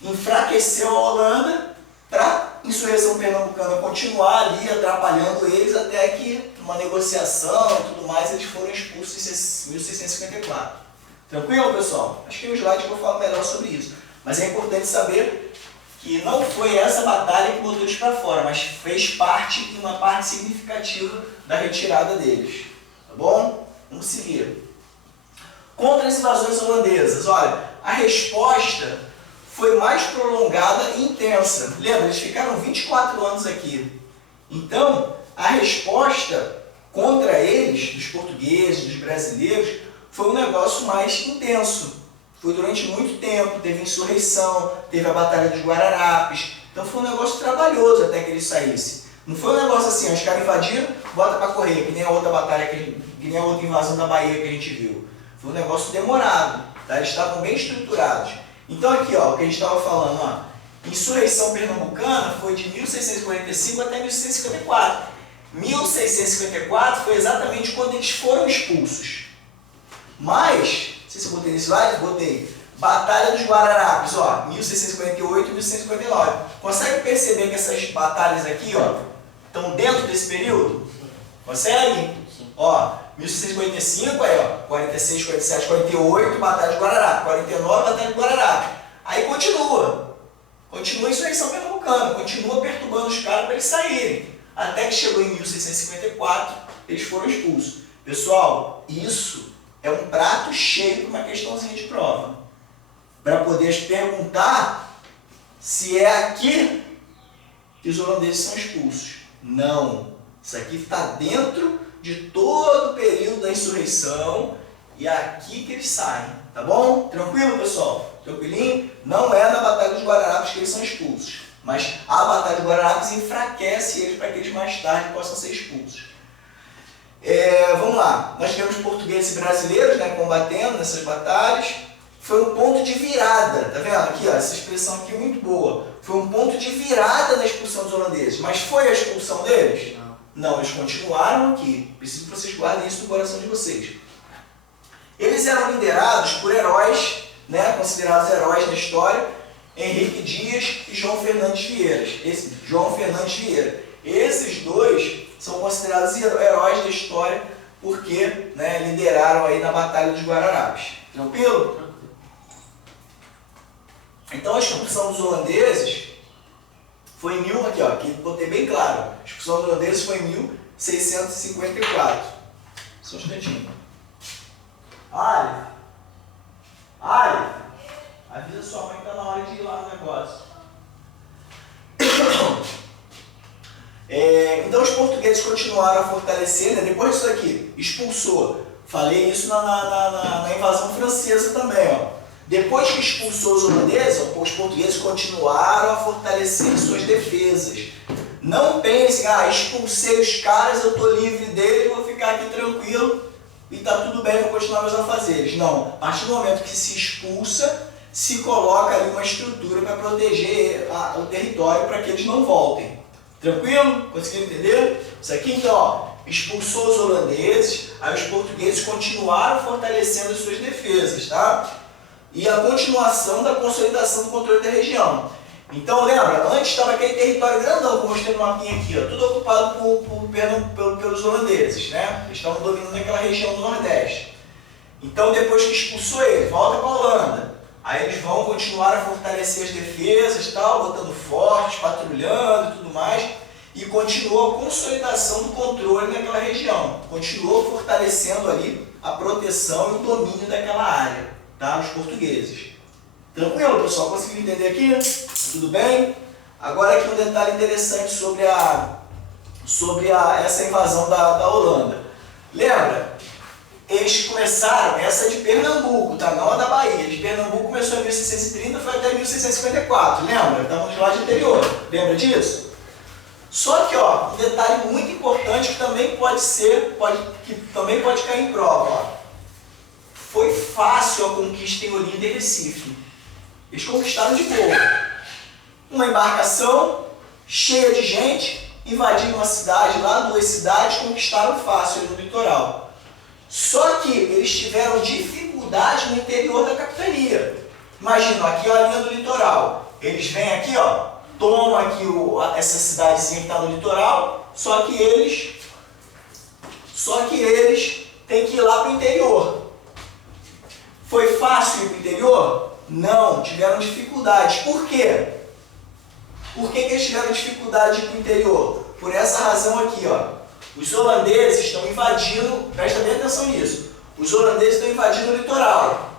enfraqueceu a Holanda para a insurreição pernambucana continuar ali atrapalhando eles até que uma negociação e tudo mais, eles foram expulsos em 1654. Tranquilo, pessoal? Acho que tem um slide que eu falo melhor sobre isso. Mas é importante saber que não foi essa batalha que botou eles para fora, mas fez parte, uma parte significativa da retirada deles. Tá bom? Vamos seguir. Contra as invasões holandesas, olha, a resposta foi mais prolongada e intensa. Lembra, eles ficaram 24 anos aqui. Então, a resposta contra eles, dos portugueses, dos brasileiros, foi um negócio mais intenso. Foi durante muito tempo, teve insurreição, teve a Batalha dos Guararapes. Então foi um negócio trabalhoso até que eles saíssem. Não foi um negócio assim, os caras invadiram, bota para correr, que nem a outra batalha, que nem a outra invasão da Bahia que a gente viu. Foi um negócio demorado, tá? Eles estavam bem estruturados. Então aqui, ó, o que a gente estava falando, ó, insurreição pernambucana foi de 1645 até 1654. 1654 foi exatamente quando eles foram expulsos. Mas, não sei se eu botei nesse slide, botei Batalha dos Guararapes, ó, 1648 e 1659. Consegue perceber que essas batalhas aqui, ó, estão dentro desse período? Consegue? Sim. Ó, 1645, aí ó, 46, 47, 48, Batalha de Guararapes, 49, Batalha de Guararapes. Aí continua a insurreição pernambucana, continua perturbando os caras para eles saírem. Até que chegou em 1654, eles foram expulsos. Pessoal, isso é um prato cheio para uma questãozinha de prova. Para poder perguntar se é aqui que os holandeses são expulsos. Não. Isso aqui está dentro de todo o período da insurreição e é aqui que eles saem. Tá bom? Tranquilo, pessoal? Tranquilinho? Não é na Batalha dos Guararapes que eles são expulsos. Mas a Batalha dos Guararapes enfraquece eles para que eles mais tarde possam ser expulsos. Vamos lá. Nós tivemos portugueses e brasileiros, né, combatendo nessas batalhas. Foi um ponto de virada. Tá vendo? Aqui, ó, essa expressão aqui é muito boa. Foi um ponto de virada na expulsão dos holandeses. Mas foi a expulsão deles? Não, eles continuaram aqui. Preciso que vocês guardem isso no coração de vocês. Eles eram liderados por heróis, né, considerados heróis da história, Henrique Dias e João Fernandes Vieira. Esses dois são considerados heróis da história porque, né, lideraram aí na Batalha dos Guararapes. Tranquilo? Então a expulsão dos holandeses foi em aqui ó, aqui botei bem claro, a expulsão dos holandeses foi em 1654. Só um instantinho. Ali, avisa sua mãe que está na hora de ir lá no negócio. Então os portugueses continuaram a fortalecer, né? Depois disso aqui, expulsou. Falei isso na invasão francesa também, ó. Depois que expulsou os holandeses, os portugueses continuaram a fortalecer suas defesas. Não pensem, expulsei os caras, eu estou livre deles, vou ficar aqui tranquilo e está tudo bem, vou continuar meus afazeres. Não, a partir do momento que se expulsa, se coloca ali uma estrutura para proteger o território para que eles não voltem. Tranquilo? Conseguiram entender? Isso aqui então, ó, expulsou os holandeses, aí os portugueses continuaram fortalecendo as suas defesas, tá? E a continuação da consolidação do controle da região. Então lembra, antes estava aquele território grandão, como eu mostrei no mapinha aqui, ó, tudo ocupado pelos holandeses, né? Eles estavam dominando aquela região do Nordeste. Então depois que expulsou ele, volta para a Holanda. Aí eles vão continuar a fortalecer as defesas, tal, botando fortes, patrulhando e tudo mais. E continuou a consolidação do controle naquela região. Continuou fortalecendo ali a proteção e o domínio daquela área, tá? Os portugueses. Tranquilo, pessoal? Conseguiu entender aqui? Tudo bem? Agora aqui um detalhe interessante sobre essa invasão da Holanda. Lembra? Eles começaram, essa de Pernambuco, tá? Não a da Bahia. De Pernambuco começou em 1630 e foi até 1654, lembra? Estamos lá de interior. Lembra disso? Só que, ó, um detalhe muito importante que também também pode cair em prova, ó. Foi fácil a conquista em Olinda e Recife. Eles conquistaram de boa. Uma embarcação cheia de gente, invadiram uma cidade lá, 2 cidades, conquistaram fácil ali no litoral. Só que eles tiveram dificuldade no interior da capitania. Imagina, aqui ó, a linha do litoral. Eles vêm aqui, ó, tomam aqui essa cidadezinha que está no litoral, só que eles têm que ir lá para o interior. Foi fácil ir para o interior? Não, tiveram dificuldades. Por quê? Por que eles tiveram dificuldade de ir para o interior? Por essa razão aqui, ó. Os holandeses estão invadindo, presta bem atenção nisso, os holandeses estão invadindo o litoral,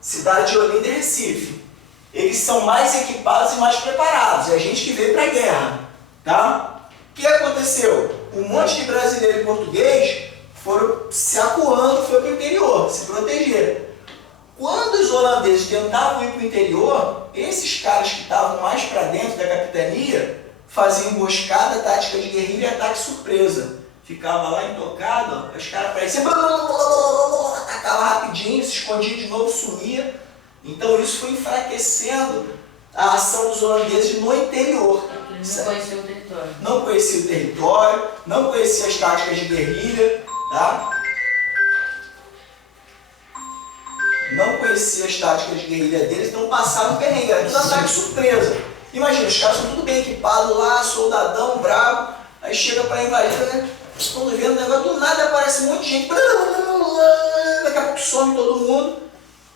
cidade de Olinda e Recife. Eles são mais equipados e mais preparados, é a gente que veio para a guerra, tá? O que aconteceu? Um monte de brasileiro e português foram se acuando, foi para o interior, se proteger. Quando os holandeses tentavam ir para o interior, esses caras que estavam mais para dentro da capitania faziam emboscada, tática de guerrilha e ataque surpresa. Ficava lá intocado, os caras apareciam, atacava rapidinho, se escondia de novo, sumia. Então isso foi enfraquecendo a ação dos holandeses no interior. Eles não conheciam o território. Não conhecia o território, não conhecia as táticas de guerrilha, tá? Não conhecia as táticas de guerrilha deles, então passaram perrengue, era tudo ataque surpresa. Imagina, os caras são tudo bem equipados lá, soldadão, bravo, aí chega para invadir, né? Quando vê o negócio, do nada aparece um monte de gente, daqui a pouco some todo mundo.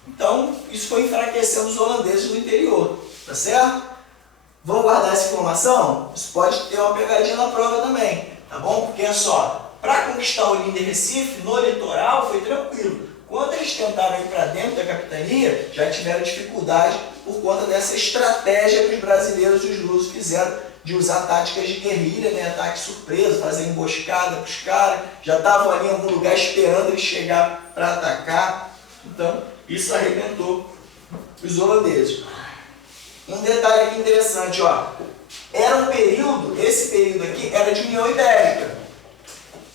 Então, isso foi enfraquecendo os holandeses no interior, tá certo? Vamos guardar essa informação? Isso pode ter uma pegadinha na prova também, tá bom? Porque é só, para conquistar Olinda e Recife, no litoral foi tranquilo. Quando eles tentaram ir para dentro da capitania, já tiveram dificuldade por conta dessa estratégia que os brasileiros e os lusos fizeram de usar táticas de guerrilha, né? Ataque surpresa, fazer emboscada para os caras, já estavam ali em algum lugar esperando eles chegar para atacar. Então, isso arrebentou os holandeses. Um detalhe aqui interessante, ó. Era um período, esse período aqui era de União Ibérica.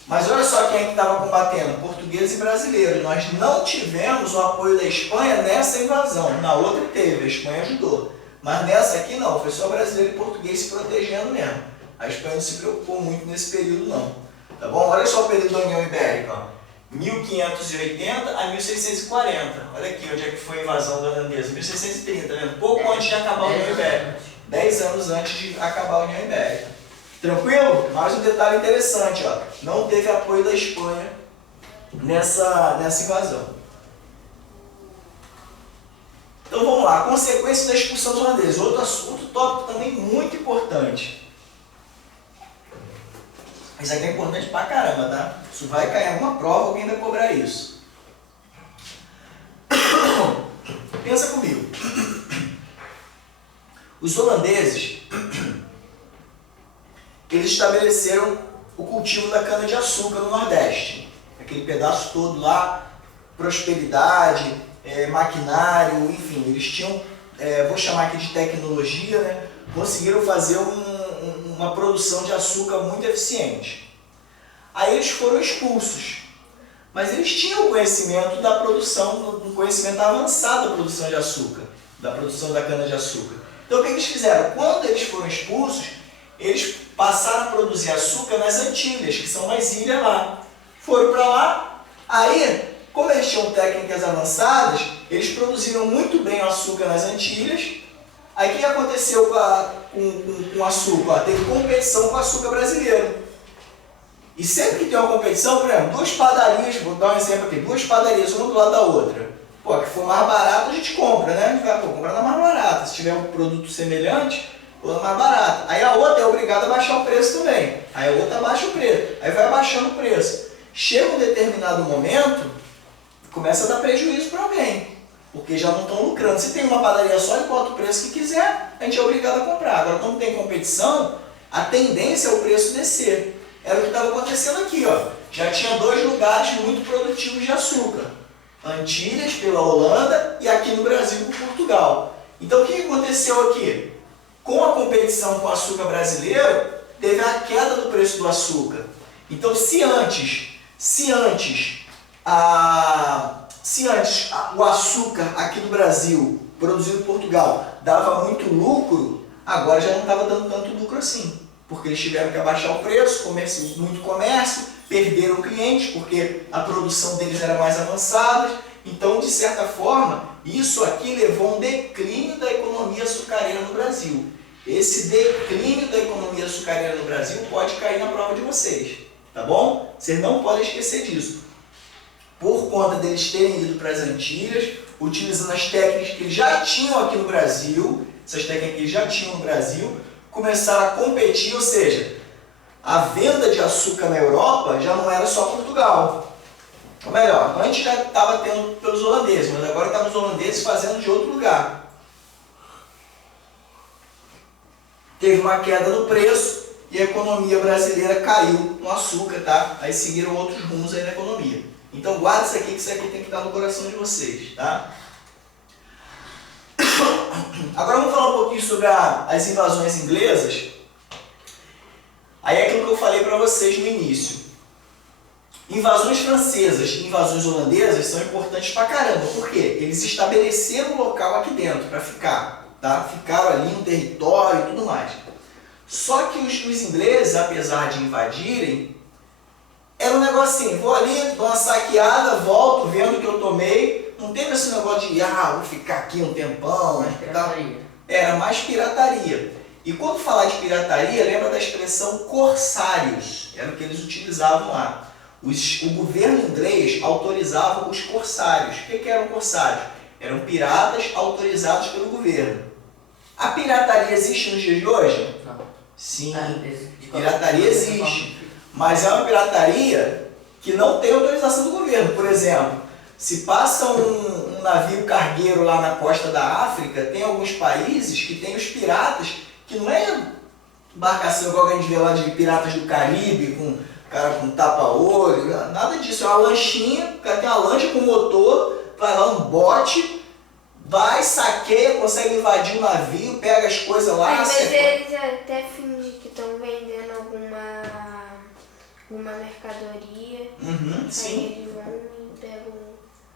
Mas olha só quem é que estava combatendo, portugueses e brasileiros. Nós não tivemos o apoio da Espanha nessa invasão. Na outra teve, a Espanha ajudou. Mas nessa aqui não, foi só brasileiro e português se protegendo mesmo. A Espanha não se preocupou muito nesse período não. Tá bom? Olha só o período da União Ibérica, ó. 1580 a 1640. Olha aqui onde é que foi a invasão da holandesa. 1630, tá vendo? Pouco antes de acabar a União Ibérica. 10 anos antes de acabar a União Ibérica. Tranquilo? Mais um detalhe interessante, ó. Não teve apoio da Espanha nessa invasão. Então vamos lá, consequências da expulsão dos holandeses. Outro tópico também muito importante. Isso aqui é importante pra caramba, tá? Isso vai cair em alguma prova, alguém vai cobrar isso. Pensa comigo. Os holandeses, eles estabeleceram o cultivo da cana-de-açúcar no Nordeste. Aquele pedaço todo lá, prosperidade, maquinário, enfim, eles tinham, vou chamar aqui de tecnologia, né? Conseguiram fazer uma produção de açúcar muito eficiente. Aí eles foram expulsos, mas eles tinham conhecimento da produção, um conhecimento avançado da produção de açúcar, da produção da cana-de-açúcar. Então o que eles fizeram? Quando eles foram expulsos, eles passaram a produzir açúcar nas Antilhas, que são umas ilhas lá. Foram para lá, aí, como eles tinham técnicas avançadas, eles produziram muito bem o açúcar nas Antilhas. Aí o que aconteceu com o açúcar? Teve competição com o açúcar brasileiro. E sempre que tem uma competição, por exemplo, duas padarias, vou dar um exemplo aqui, duas padarias, uma do lado da outra. Pô, que for mais barato a gente compra, né? A gente vai comprar na mais barata. Se tiver um produto semelhante, ou na mais barata. Aí a outra é obrigada a baixar o preço também. Aí a outra abaixa o preço. Aí vai abaixando o preço. Chega um determinado momento, começa a dar prejuízo para alguém. Porque já não estão lucrando. Se tem uma padaria só, ele bota o preço que quiser, a gente é obrigado a comprar. Agora, quando tem competição, a tendência é o preço descer. Era o que estava acontecendo aqui, ó. Já tinha dois lugares muito produtivos de açúcar. Antilhas, pela Holanda, e aqui no Brasil, por Portugal. Então, o que aconteceu aqui? Com a competição com o açúcar brasileiro, teve a queda do preço do açúcar. Então, se antes o açúcar aqui do Brasil, produzido em Portugal, dava muito lucro, agora já não estava dando tanto lucro assim. Porque eles tiveram que abaixar o preço, muito comércio, perderam clientes porque a produção deles era mais avançada. Então, de certa forma, isso aqui levou a um declínio da economia açucareira no Brasil. Esse declínio da economia açucareira no Brasil pode cair na prova de vocês, tá bom? Vocês não podem esquecer disso. Por conta deles terem ido para as Antilhas, utilizando as técnicas que eles já tinham aqui no Brasil, essas técnicas que eles já tinham no Brasil, começaram a competir, ou seja, a venda de açúcar na Europa já não era só Portugal. Ou melhor, antes já estava tendo pelos holandeses, mas agora estavam os holandeses fazendo de outro lugar. Teve uma queda no preço e a economia brasileira caiu no açúcar, tá? Aí seguiram outros rumos aí na economia. Então guarda isso aqui, que isso aqui tem que estar no coração de vocês, tá? Agora vamos falar um pouquinho sobre as invasões inglesas. Aí é aquilo que eu falei para vocês no início. Invasões francesas e invasões holandesas são importantes pra caramba. Por quê? Eles estabeleceram um local aqui dentro para ficar, tá? Ficaram ali no território e tudo mais. Só que os ingleses, apesar de invadirem, era um negócio assim, vou ali, dou uma saqueada, volto, vendo o que eu tomei. Não teve esse negócio de, vou ficar aqui um tempão. Mais pirataria. Era mais pirataria. E quando falar de pirataria, lembra da expressão corsários. Era o que eles utilizavam lá. O governo inglês autorizava os corsários. O que eram corsários? Eram piratas autorizados pelo governo. A pirataria existe nos dias de hoje? Não. Sim, pirataria existe. Mas é uma pirataria que não tem autorização do governo. Por exemplo, se passa um navio cargueiro lá na costa da África, tem alguns países que tem os piratas, que não é embarcação igual que a gente vê lá de piratas do Caribe, com cara com tapa-olho, nada disso. É uma lanchinha, o cara tem uma lancha com motor, vai lá um bote, vai, saqueia, consegue invadir o navio, pega as coisas lá. Às vezes eles até fingem que estão vendendo alguma mercadoria. Sim. Aí eles vão e pegam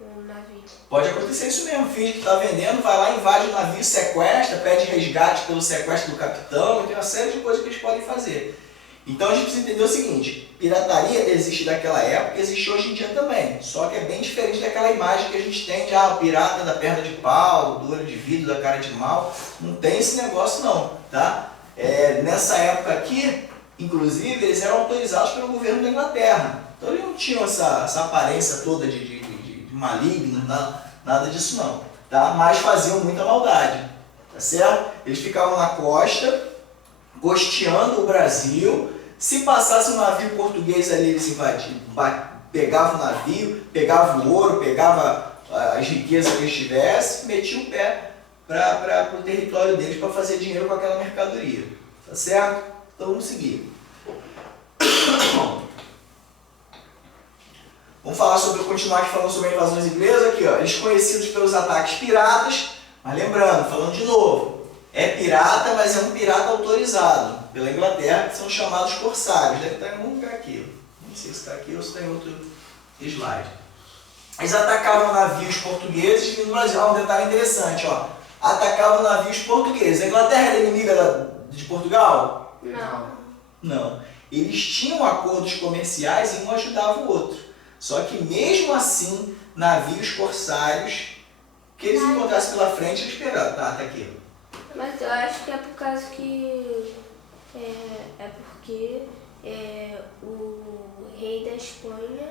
o navio. Pode acontecer isso mesmo, finge que está vendendo, vai lá, invade o navio, sequestra, pede resgate pelo sequestro do capitão, e tem uma série de coisas que eles podem fazer. Então a gente precisa entender o seguinte, pirataria existe daquela época, existe hoje em dia também, só que é bem diferente daquela imagem que a gente tem de o pirata da perna de pau, do olho de vidro, da cara de mal, não tem esse negócio não, tá? Nessa época aqui, inclusive, eles eram autorizados pelo governo da Inglaterra, então eles não tinham essa aparência toda de malignos, nada disso não, tá? Mas faziam muita maldade, tá certo? Eles ficavam na costa, costeando o Brasil. Se passasse um navio português ali, eles invadiam, pegavam o navio, pegavam o ouro, pegavam as riquezas que eles tivessem, metiam o pé para o território deles para fazer dinheiro com aquela mercadoria, tá certo? Então vamos seguir. Vamos falar continuar aqui falando sobre as invasões inglesas aqui, ó. Eles conhecidos pelos ataques piratas, mas lembrando, falando de novo, é pirata, mas é um pirata autorizado pela Inglaterra, que são chamados corsários. Deve estar em algum lugar aqui. Não sei se está aqui ou se está em outro slide. Eles atacavam navios portugueses vindo do Brasil. Um detalhe interessante, ó. Atacavam navios portugueses. A Inglaterra era inimiga de Portugal? Não. Não. Eles tinham acordos comerciais e um ajudava o outro. Só que mesmo assim, navios corsários, que eles encontrassem pela frente, eles pegaram. Tá aqui. Mas eu acho que é por causa que porque o rei da Espanha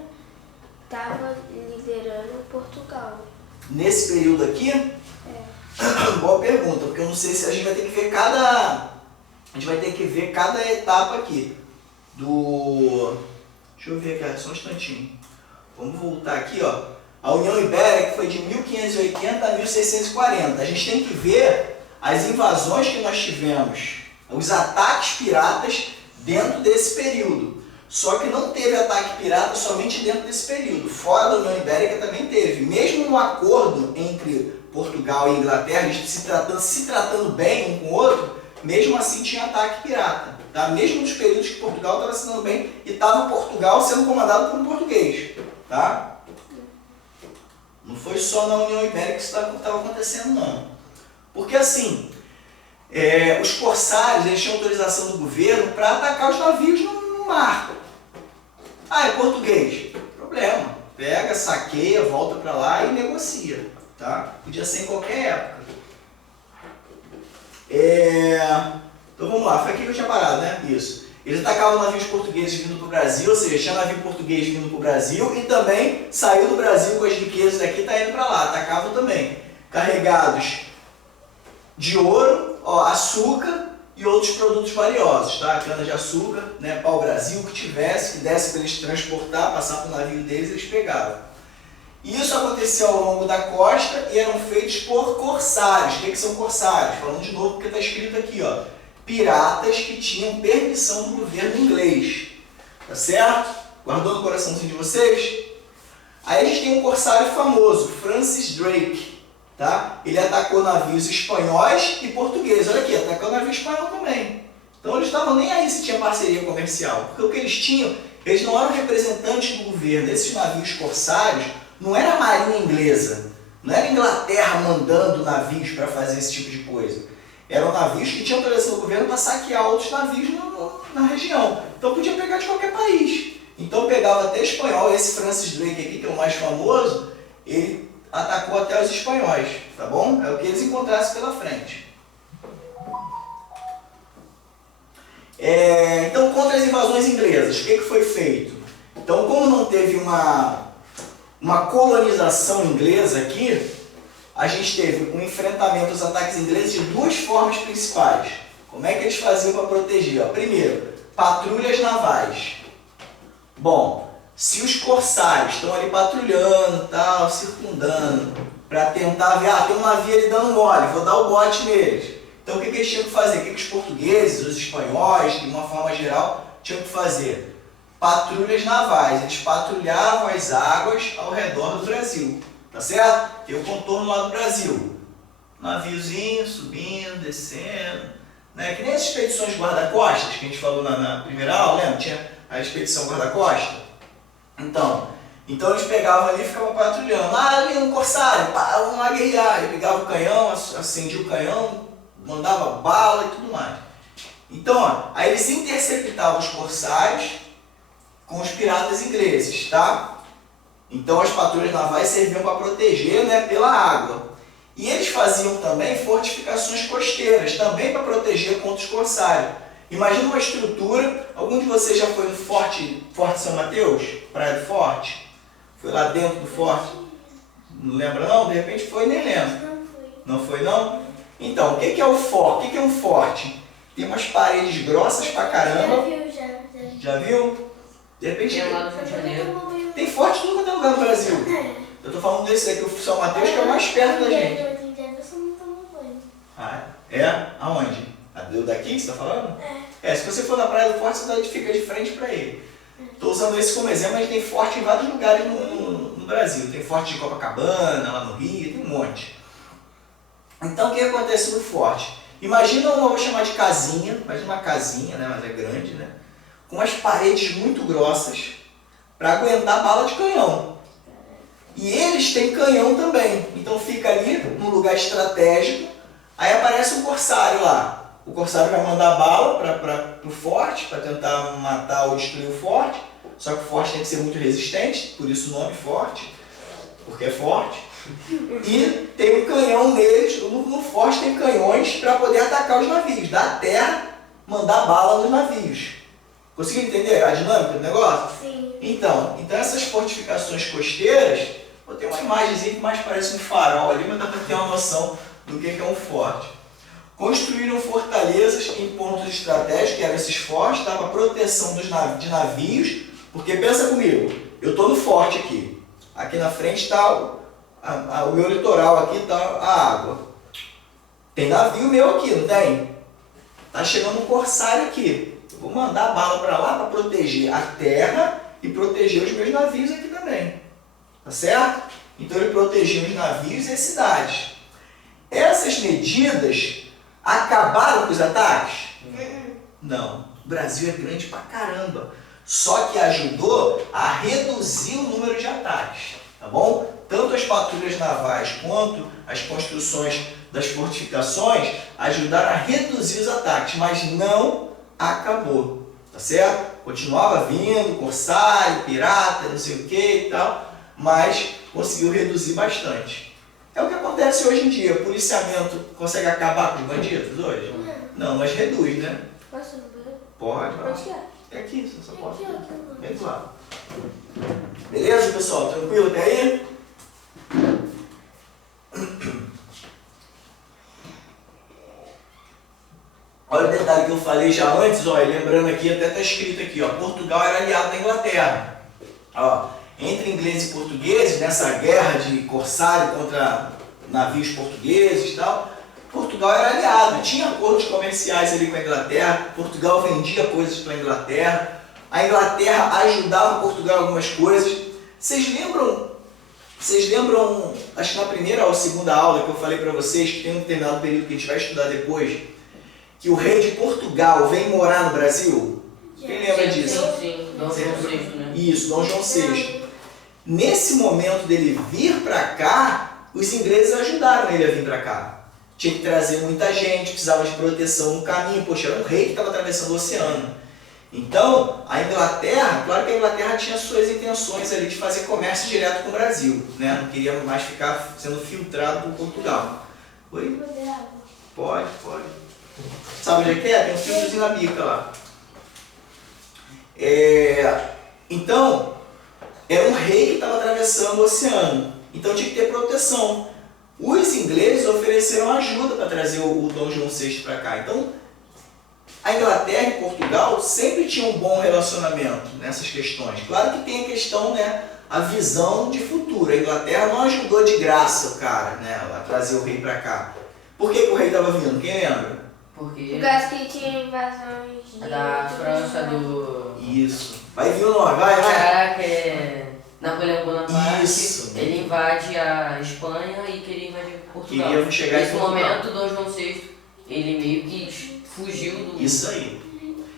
estava liderando Portugal. Nesse período aqui? Boa pergunta, porque eu não sei se a gente vai ter que ver cada etapa aqui deixa eu ver aqui, só um instantinho. Vamos voltar aqui, ó. A União Ibérica foi de 1580 a 1640. A gente tem que ver as invasões que nós tivemos, os ataques piratas dentro desse período. Só que não teve ataque pirata somente dentro desse período. Fora da União Ibérica também teve. Mesmo no acordo entre Portugal e Inglaterra, eles se tratando bem um com o outro, mesmo assim tinha ataque pirata. Tá? Mesmo nos períodos que Portugal estava se dando bem e estava Portugal sendo comandado por um português. Tá? Não foi só na União Ibérica que isso estava acontecendo, não. Porque assim, os corsários eles tinham autorização do governo para atacar os navios no mar. É português. Problema. Pega, saqueia, volta para lá e negocia. Tá? Podia ser em qualquer época. Então vamos lá, foi aqui que eu tinha parado, né? Isso. Eles atacavam navios portugueses vindo para o Brasil, ou seja, tinha navio português vindo para o Brasil e também saiu do Brasil com as riquezas daqui e está indo para lá. Atacavam também. Carregados de ouro, açúcar e outros produtos valiosos, tá? Cana de açúcar, né? Pau-brasil, que tivesse, que desse para eles transportar, passar para o navio deles, eles pegavam. Isso acontecia ao longo da costa e eram feitos por corsários. O que são corsários? Falando de novo porque está escrito aqui, ó. Piratas que tinham permissão do governo inglês. Tá certo? Guardou no coraçãozinho de vocês? Aí a gente tem um corsário famoso, Francis Drake. Tá? Ele atacou navios espanhóis e portugueses. Olha aqui, atacou navio espanhol também. Então eles estavam nem aí se tinha parceria comercial. Porque o que eles tinham, eles não eram representantes do governo. Esses navios corsários não era a marinha inglesa. Não era a Inglaterra mandando navios para fazer esse tipo de coisa. Eram navios que tinham autorização do governo para saquear outros navios na região. Então podia pegar de qualquer país. Então pegava até espanhol. Esse Francis Drake aqui, que é o mais famoso, ele atacou até os espanhóis, tá bom? É o que eles encontrassem pela frente. Então, contra as invasões inglesas, o que foi feito? Então, como não teve uma colonização inglesa aqui, a gente teve um enfrentamento aos ataques ingleses de duas formas principais. Como é que eles faziam para proteger? Primeiro, patrulhas navais. Bom, se os corsários estão ali patrulhando, tal, circundando, para tentar ver, tem um navio ali dando mole, vou dar o bote neles. Então o que eles tinham que fazer? O que os portugueses, os espanhóis, de uma forma geral, tinham que fazer? Patrulhas navais. Eles patrulhavam as águas ao redor do Brasil. Tá certo? Tem o contorno lá do Brasil. Naviozinho subindo, descendo. Né? Que nem as expedições guarda-costas que a gente falou na primeira aula, lembra? Tinha a expedição guarda-costa. Então eles pegavam ali e ficavam patrulhando. Ali um corsário, vamos lá guerrear. Ele pegava o canhão, acendia o canhão, mandava bala e tudo mais. Então, aí eles interceptavam os corsários com os piratas ingleses, tá? Então as patrulhas navais serviam para proteger, né, pela água. E eles faziam também fortificações costeiras, também para proteger contra os corsários. Imagina uma estrutura, algum de vocês já foi no Forte São Mateus? Praia do Forte? Foi lá dentro do forte? Não lembra não? De repente foi, nem lembra. Não fui. Não foi não? Então, o que é o forte? O que é um forte? Tem umas paredes grossas pra caramba. Já viu? De repente Tem lá no Rio de Janeiro. tem forte em todo lugar no Brasil. Eu tô falando desse aqui, o São Mateus, que é o mais perto da gente. É? Aonde? O daqui que você tá falando? Se você for na Praia do Forte, você fica de frente para ele. Estou usando esse como exemplo, mas tem forte em vários lugares no Brasil. Tem forte de Copacabana, lá no Rio, tem um monte. Então o que acontece no forte? Imagina uma, vou chamar de casinha, imagina uma casinha, né, mas é grande, né? Com umas paredes muito grossas para aguentar bala de canhão. E eles têm canhão também, então fica ali num lugar estratégico, aí aparece um corsário lá. O corsário vai mandar bala para o forte, para tentar matar ou destruir o forte, só que o forte tem que ser muito resistente, por isso o nome forte, porque é forte. E tem um canhão neles, no forte tem canhões para poder atacar os navios, da terra mandar bala nos navios. Conseguiu entender a dinâmica do negócio? Sim. Então essas fortificações costeiras, vou ter uma imagenzinha que mais parece um farol ali, mas dá para ter uma noção do que é um forte. Construíram fortalezas em pontos estratégicos, que eram esses fortes, para proteção de navios, porque pensa comigo, eu estou no forte aqui na frente está o meu litoral, aqui está a água. Tem navio meu aqui, não tem? Está chegando um corsário aqui. Eu vou mandar a bala para lá para proteger a terra e proteger os meus navios aqui também. Tá certo? Então ele protegia os navios e as cidades. Essas medidas acabaram com os ataques? Não. O Brasil é grande pra caramba. Só que ajudou a reduzir o número de ataques. Tá bom? Tanto as patrulhas navais quanto as construções das fortificações ajudaram a reduzir os ataques, mas não acabou. Tá certo? Continuava vindo, corsário, pirata, não sei o que e tal, mas conseguiu reduzir bastante. É o que acontece hoje em dia. O policiamento consegue acabar com os bandidos hoje? Não, mas reduz, né? Posso ver? Pode, vai. Onde que é? É aqui, você só pode. Aqui, ó. Vem do lado. Beleza, pessoal? Tranquilo até aí? Olha o detalhe que eu falei já antes, ó, lembrando aqui, até está escrito aqui, ó, Portugal era aliado da Inglaterra. Ó, entre ingleses e portugueses, nessa guerra de corsário contra navios portugueses e tal, Portugal era aliado, tinha acordos comerciais ali com a Inglaterra, Portugal vendia coisas para a Inglaterra ajudava Portugal em algumas coisas. Vocês lembram, acho que na primeira ou segunda aula que eu falei para vocês, que tem um determinado período que a gente vai estudar depois, que o rei de Portugal vem morar no Brasil? Quem lembra disso? Sim, Dom João VI, né? Isso, Dom João VI. Nesse momento dele vir para cá, os ingleses ajudaram ele a vir para cá. Tinha que trazer muita gente, precisava de proteção no caminho. Poxa, era um rei que estava atravessando o oceano. Então, a Inglaterra, claro que a Inglaterra tinha suas intenções ali de fazer comércio direto com o Brasil, né? Não queria mais ficar sendo filtrado por Portugal. Oi? Pode. Sabe onde é que é? Tem um filtrozinho na bica lá. Então, era um rei que estava atravessando o oceano. Então tinha que ter proteção. Os ingleses ofereceram ajuda para trazer o Dom João VI para cá. Então, a Inglaterra e Portugal sempre tinham um bom relacionamento nessas questões. Claro que tem a questão, né, a visão de futuro. A Inglaterra não ajudou de graça o cara, né, a trazer o rei para cá. Por que o rei estava vindo? Quem lembra? Porque Por causa que tinha invasões de... da França, do... Isso. Vai vir o nome, vai. Caraca, Napoleão Bonaparte. Isso. Ele invade a Espanha e queria invadir Portugal. Queria chegar Nesse em Portugal. momento, Dom João VI, ele meio que fugiu do... Isso aí.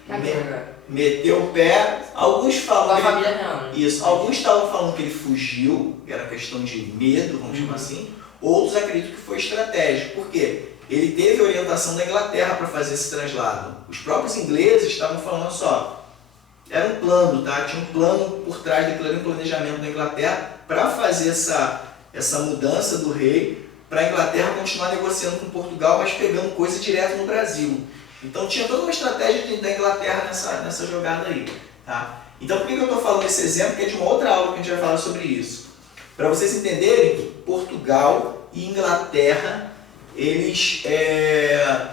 da guerra. Meteu o pé. Alguns Com falam a que família real, né? Isso. Alguns estavam falando que ele fugiu, que era questão de medo, vamos chamar assim. Outros acreditam que foi estratégico. Por quê? Ele teve orientação da Inglaterra para fazer esse traslado. Os próprios ingleses estavam falando só, era um plano, tá? Tinha um plano por trás daquilo, um planejamento da Inglaterra para fazer essa mudança do rei, para a Inglaterra continuar negociando com Portugal, mas pegando coisa direto no Brasil. Então tinha toda uma estratégia da Inglaterra nessa jogada aí, tá? Então por que eu estou falando esse exemplo? Que é de uma outra aula que a gente vai falar sobre isso. Para vocês entenderem que Portugal e Inglaterra, eles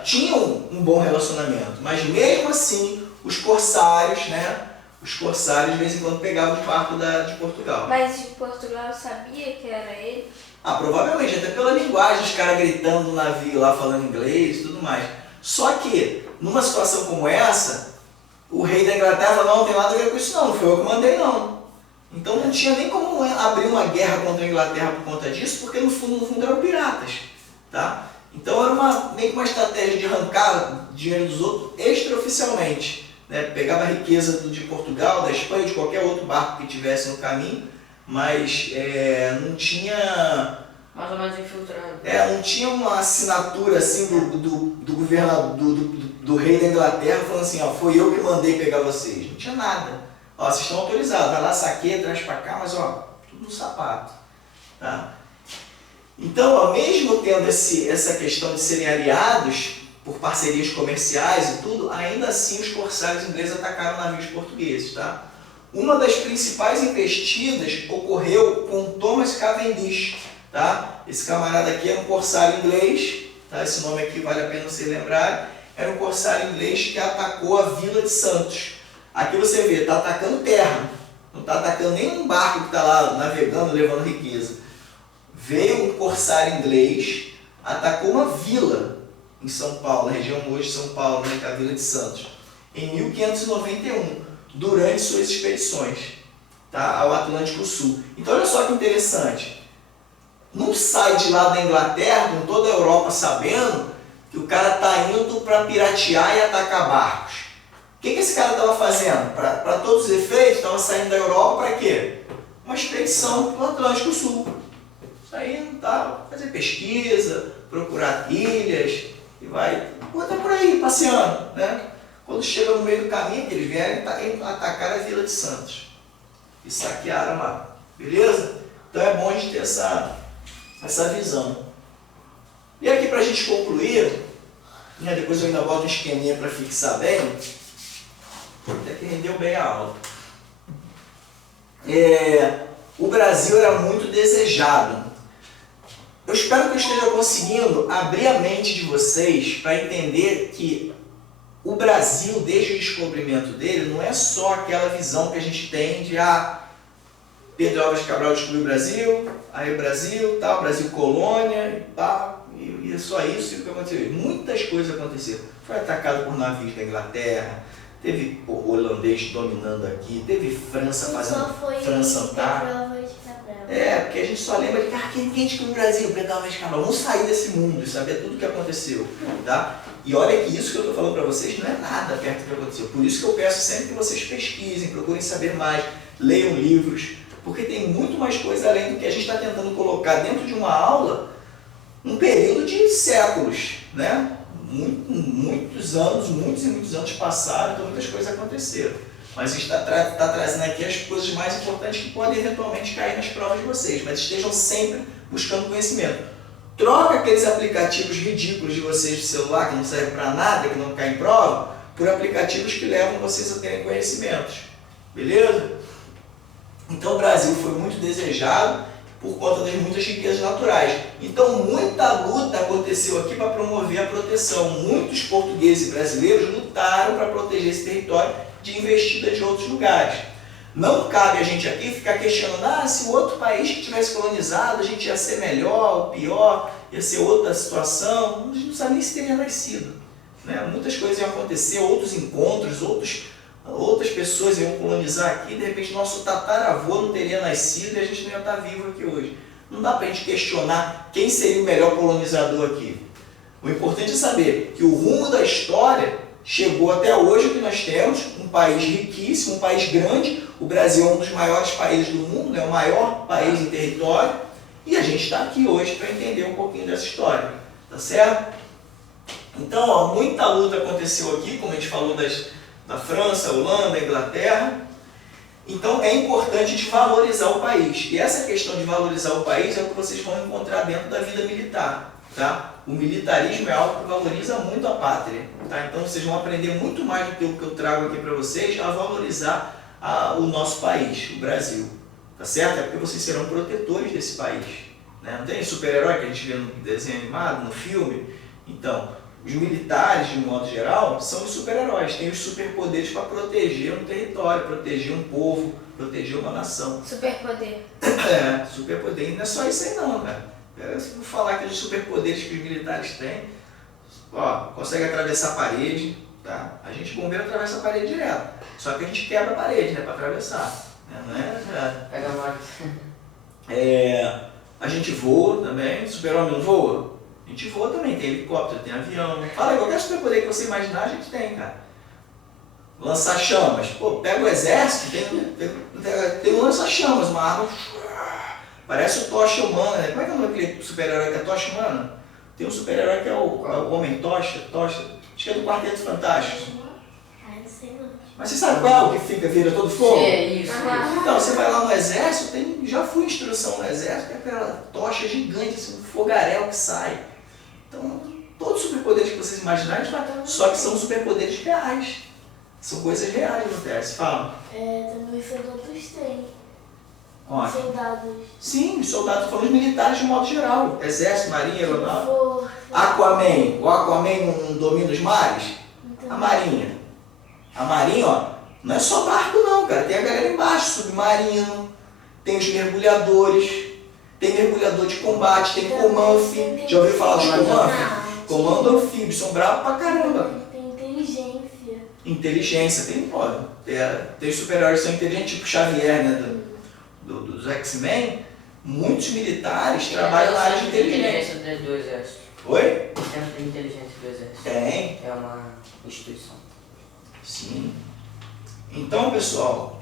tinham um bom relacionamento, mas mesmo assim os corsários, né? Os corsários de vez em quando pegavam os barcos de Portugal. Mas de Portugal sabia que era ele? Ah, provavelmente, até pela linguagem, os caras gritando no navio lá, falando inglês e tudo mais. Só que, numa situação como essa, o rei da Inglaterra falou, não tem nada a ver com isso não foi eu que mandei não. Então não tinha nem como abrir uma guerra contra a Inglaterra por conta disso, porque no fundo eram piratas, tá? Então era meio que uma estratégia de arrancar dinheiro dos outros extraoficialmente, né? Pegava a riqueza de Portugal, da Espanha, de qualquer outro barco que tivesse no caminho, mas não tinha... Mais ou menos infiltrado. não tinha uma assinatura assim do governador, do rei da Inglaterra falando assim, ó, foi eu que mandei pegar vocês. Não tinha nada. Ó, vocês estão autorizados, vai lá, saqueia, traz pra cá, mas ó, tudo no sapato. Tá? Então, ó, mesmo tendo essa questão de serem aliados por parcerias comerciais e tudo, ainda assim os corsários ingleses atacaram navios portugueses. Tá? Uma das principais investidas ocorreu com Thomas Cavendish. Tá? Esse camarada aqui era um corsário inglês, tá? Esse nome aqui vale a pena você lembrar. Era um corsário inglês que atacou a Vila de Santos. Aqui você vê, está atacando terra, não está atacando nenhum barco que está lá navegando, levando riqueza. Veio um corsário inglês, atacou uma vila em São Paulo, na região hoje de São Paulo, né, que é a Vila de Santos, em 1591, durante suas expedições, tá, ao Atlântico Sul. Então olha só que interessante. Não sai de lá da Inglaterra, com toda a Europa sabendo, que o cara está indo para piratear e atacar barcos. O que esse cara estava fazendo? Para todos os efeitos, estava saindo da Europa para quê? Uma expedição para o Atlântico Sul. Saindo, tá, fazer pesquisa, procurar ilhas, e vai botar por aí, passeando. Né? Quando chega no meio do caminho, que eles vierem atacar a Vila de Santos. E saquearam lá. Beleza? Então é bom a gente ter essa visão. E aqui para a gente concluir, né, depois eu ainda boto um esqueminha para fixar bem, até que rendeu bem a aula. O Brasil era muito desejado. Eu espero que eu esteja conseguindo abrir a mente de vocês para entender que o Brasil, desde o descobrimento dele, não é só aquela visão que a gente tem de Pedro Álvares Cabral descobriu o Brasil, aí o Brasil, tal, Brasil colônia, e é só isso que aconteceu. Muitas coisas aconteceram. Foi atacado por navios da Inglaterra, teve o holandês dominando aqui, teve França fazendo França Antártica. Porque a gente só lembra de quem descobriu o Brasil, Pedro Álvares Cabral. Vamos sair desse mundo e saber tudo o que aconteceu. Tá? E olha que isso que eu estou falando para vocês não é nada perto do que aconteceu. Por isso que eu peço sempre que vocês pesquisem, procurem saber mais, leiam livros, porque tem muito mais coisa além do que a gente está tentando colocar dentro de uma aula, um período de séculos, né? Muitos e muitos anos passaram, então muitas coisas aconteceram. Mas a gente está trazendo aqui as coisas mais importantes que podem eventualmente cair nas provas de vocês, mas estejam sempre buscando conhecimento. Troca aqueles aplicativos ridículos de vocês de celular, que não servem para nada, que não caem em prova, por aplicativos que levam vocês a terem conhecimentos. Beleza? Então o Brasil foi muito desejado por conta das muitas riquezas naturais. Então muita luta aconteceu aconteceu aqui para promover a proteção. Muitos portugueses e brasileiros lutaram para proteger esse território de investida de outros lugares. Não cabe a gente aqui ficar questionando, se o outro país que tivesse colonizado, a gente ia ser melhor ou pior, ia ser outra situação. A gente não sabe nem se teria nascido. Né? Muitas coisas iam acontecer, outros encontros, outras pessoas iam colonizar aqui, de repente nosso tataravô não teria nascido e a gente não ia estar vivo aqui hoje. Não dá para a gente questionar quem seria o melhor colonizador aqui. O importante é saber que o rumo da história chegou até hoje que nós temos um país riquíssimo, um país grande. O Brasil é um dos maiores países do mundo, o maior país em território, e a gente está aqui hoje para entender um pouquinho dessa história, tá certo? Então, muita luta aconteceu aqui, como a gente falou da França, Holanda, Inglaterra. Então é importante a gente valorizar o país. E essa questão de valorizar o país é o que vocês vão encontrar dentro da vida militar. Tá? O militarismo é algo que valoriza muito a pátria. Tá? Então vocês vão aprender muito mais do que o que eu trago aqui para vocês a valorizar o nosso país, o Brasil. Tá certo? É porque vocês serão protetores desse país. Né? Não tem super-herói que a gente vê no desenho animado, no filme? Então, os militares, de um modo geral, são os super-heróis, têm os superpoderes para proteger um território, proteger um povo, proteger uma nação. Superpoder. Superpoder. E não é só isso aí não, cara. Se eu vou falar aqui dos superpoderes que os militares têm, consegue atravessar a parede, tá? A gente bombeiro atravessa a parede direto, só que a gente quebra a parede, né, para atravessar. Não é? Pega a A gente voa também, super-homem não voa? A gente voa também, tem helicóptero, tem avião. Fala aí, qualquer superpoder que você imaginar, a gente tem, cara. Lançar chamas. Pô, pega o exército, tem um lança-chamas, uma arma. Parece o Tocha Humana, né? Como é que é o nome daquele super-herói que é Tocha Humana? Tem um super-herói que é o Homem Tocha, acho que é do Quarteto Fantástico. Não sei não. Mas você sabe qual é o que vira todo fogo? É isso. Então, você vai lá no exército, já fui instrução no exército, é aquela tocha gigante, assim, um fogaréu que sai. Então, todos os superpoderes que vocês imaginarem, só que são superpoderes reais. São coisas reais que acontecem. Fala. Também os soldados têm. Ótimo. Soldados. Sim, os soldados, falando os militares de modo geral. Exército, marinha, aeronáutica. Força. Aquaman. O Aquaman não domina os mares? Então, A marinha. A marinha, não é só barco não, cara. Tem a galera embaixo, submarino. Tem os mergulhadores. Tem mergulhador de combate, tem comanf. Já ouviu falar dos comanf? Comando anfíbio, são bravos pra caramba. tem inteligência. Inteligência, tem os super-heróis que são inteligentes, tipo Xavier, né, dos X-Men. Muitos militares trabalham na área de inteligência. Do exército. Oi? Centro de inteligência do exército. Tem. É uma instituição. Sim. Então, pessoal,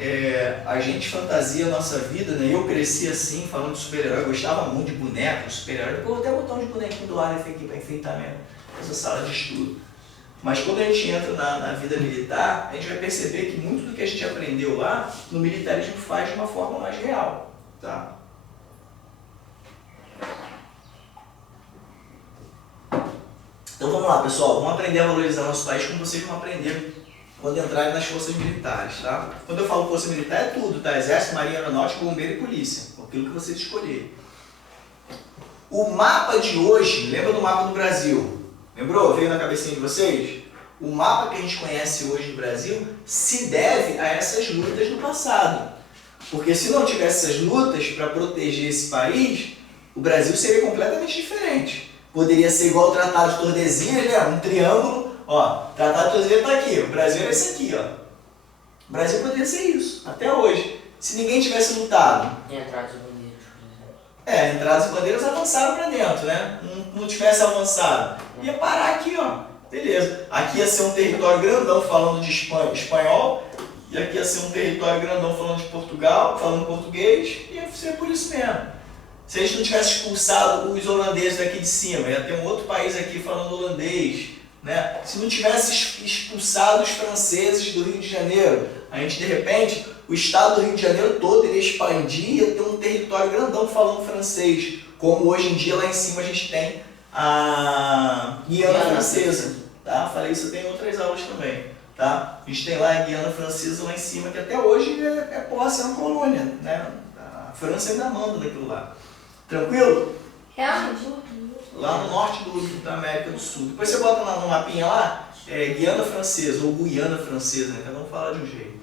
a gente fantasia a nossa vida, né? Eu cresci assim, falando de super-herói, gostava muito de boneco, super-herói. Eu vou até botar uns bonequinhos do ar aqui para enfeitar essa sala de estudo. Mas quando a gente entra na vida militar, a gente vai perceber que muito do que a gente aprendeu lá, no militarismo faz de uma forma mais real. Tá? Então vamos lá, pessoal, vamos aprender a valorizar nosso país como vocês vão aprender quando entrarem nas forças militares, tá? Quando eu falo força militar é tudo, tá? Exército, marinha, aeronáutica, bombeiro e polícia, aquilo que vocês escolherem. O mapa de hoje, lembra do mapa do Brasil? Lembrou? Veio na cabecinha de vocês? O mapa que a gente conhece hoje do Brasil se deve a essas lutas do passado. Porque se não tivesse essas lutas para proteger esse país, o Brasil seria completamente diferente. Poderia ser igual o Tratado de Tordesilhas, né? Um triângulo. Ó, o Tratado de Tordesilhas está aqui, o Brasil era esse aqui, ó. O Brasil poderia ser isso, até hoje. Se ninguém tivesse lutado. E entradas e bandeiras, por exemplo. Entradas e bandeiras avançaram para dentro, né? Não tivesse avançado. Ia parar aqui, ó. Beleza. Aqui ia ser um território grandão falando de espanhol. E aqui ia ser um território grandão falando de Portugal, falando português. E ia ser por isso mesmo. Se a gente não tivesse expulsado os holandeses daqui de cima, ia ter um outro país aqui falando holandês. Né? Se não tivesse expulsado os franceses do Rio de Janeiro, a gente de repente, o estado do Rio de Janeiro todo iria expandir, ia ter um território grandão falando francês, como hoje em dia lá em cima a gente tem a Guiana Francesa. Tá? Falei isso, tem outras aulas também. Tá? A gente tem lá a Guiana Francesa lá em cima, que até hoje é posse, é uma colônia. Né? A França ainda manda naquilo lá. Tranquilo? Realmente. lá no norte da América do Sul. Depois você bota lá no mapinha lá, Guiana Francesa ou Guiana Francesa, né? Cada um fala de um jeito.